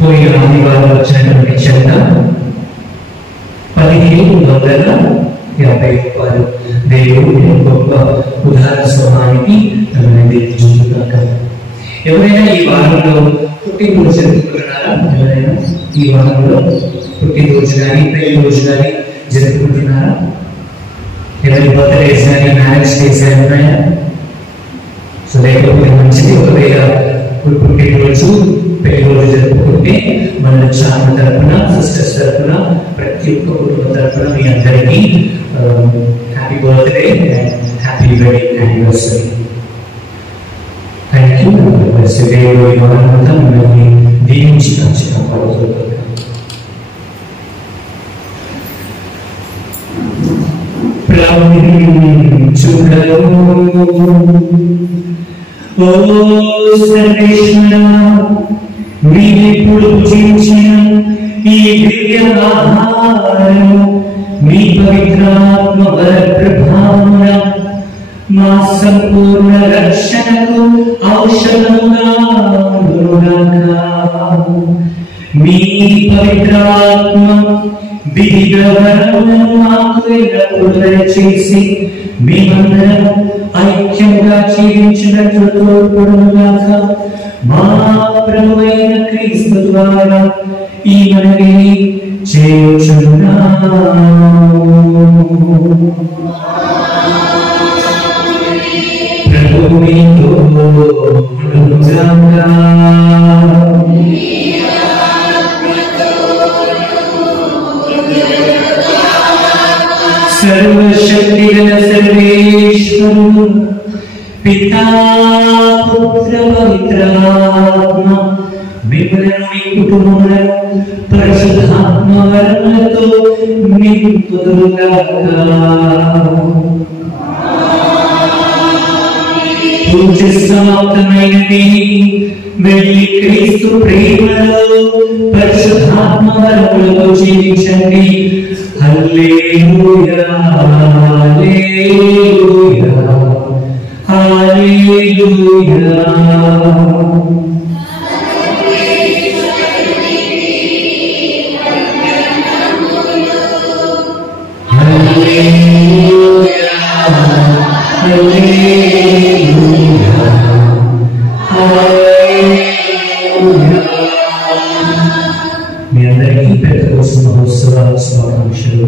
పోయిన ఆదివారం వచ్చినటువంటి చెంద 1750 రూపాయలు. దేవుడు గొప్ప ఉదాహరణ స్వభావానికి చూపుతాక. ఎవరైనా ఈ వారంలో పుట్టినరోజు జరుపుకుంటున్నారా? ఎవరైనా ఈ వారంలో పుట్టినరోజు కానీ పెళ్లి రోజు కానీ జరుపుకుంటున్నారా? ఎవరి బర్త్డేస్ కానీ మ్యారేజ్ డేస్ కానీ ఉన్నాయా? సో లేకపోతే మంచిది. ఒకవేళ పుట్టినరోజు పెళ్లి రోజు జరుపుకుంటే మన చాలా తరఫున, సిస్టర్స్ తరఫున, ప్రతి ఒక్క కుటుంబ తరఫున మీ అందరికీ happy birthday and happy wedding anniversary. Thank you. దేవుడు ఈ వారమంతా మిమ్మల్ని దీవించి ఖచ్చితంగా కాపాడుతున్నాను. ఓ సర్వేశ్వర, మీరెప్పుడు భుజించిన ఈ దివ్య ఆహారము మీ పవిత్రాత్మ వర ప్రభావమున మా సంపూర్ణ రక్షణకు ఔషధముగా మీ పవిత్రాత్మ విధిగా వరములను మాకు ఎల్లప్పుడూ దయచేసి మేమందరం ఐక్యంగా జీవించినట్లు తోడ్పడుగాక. మా ప్రభువైన క్రీస్తు ద్వారా ఈ మనవి చేయుచున్నాము. ప్రభువు మీతో ఉండుగాక. సర్వశక్తిగల సర్వేశ్వరుడు పితా పుత్ర పవిత్రాత్మ మిమ్మల్ని మీ కుటుంబములను పరిశుద్ధాత్మ వరములతో నింపుదురుగాక. పూజ సమాప్తమైనది. వెళ్ళి క్రీస్తు ప్రేమలో పరిశుద్ధాత్మ వరములతో జీవించండి. హల్లెలూయా, హల్లెలూయా, హల్లెలూయా. మీ అందరికీ పెద్ద కోసం మహోత్సవాల శుభాకాంక్షలు.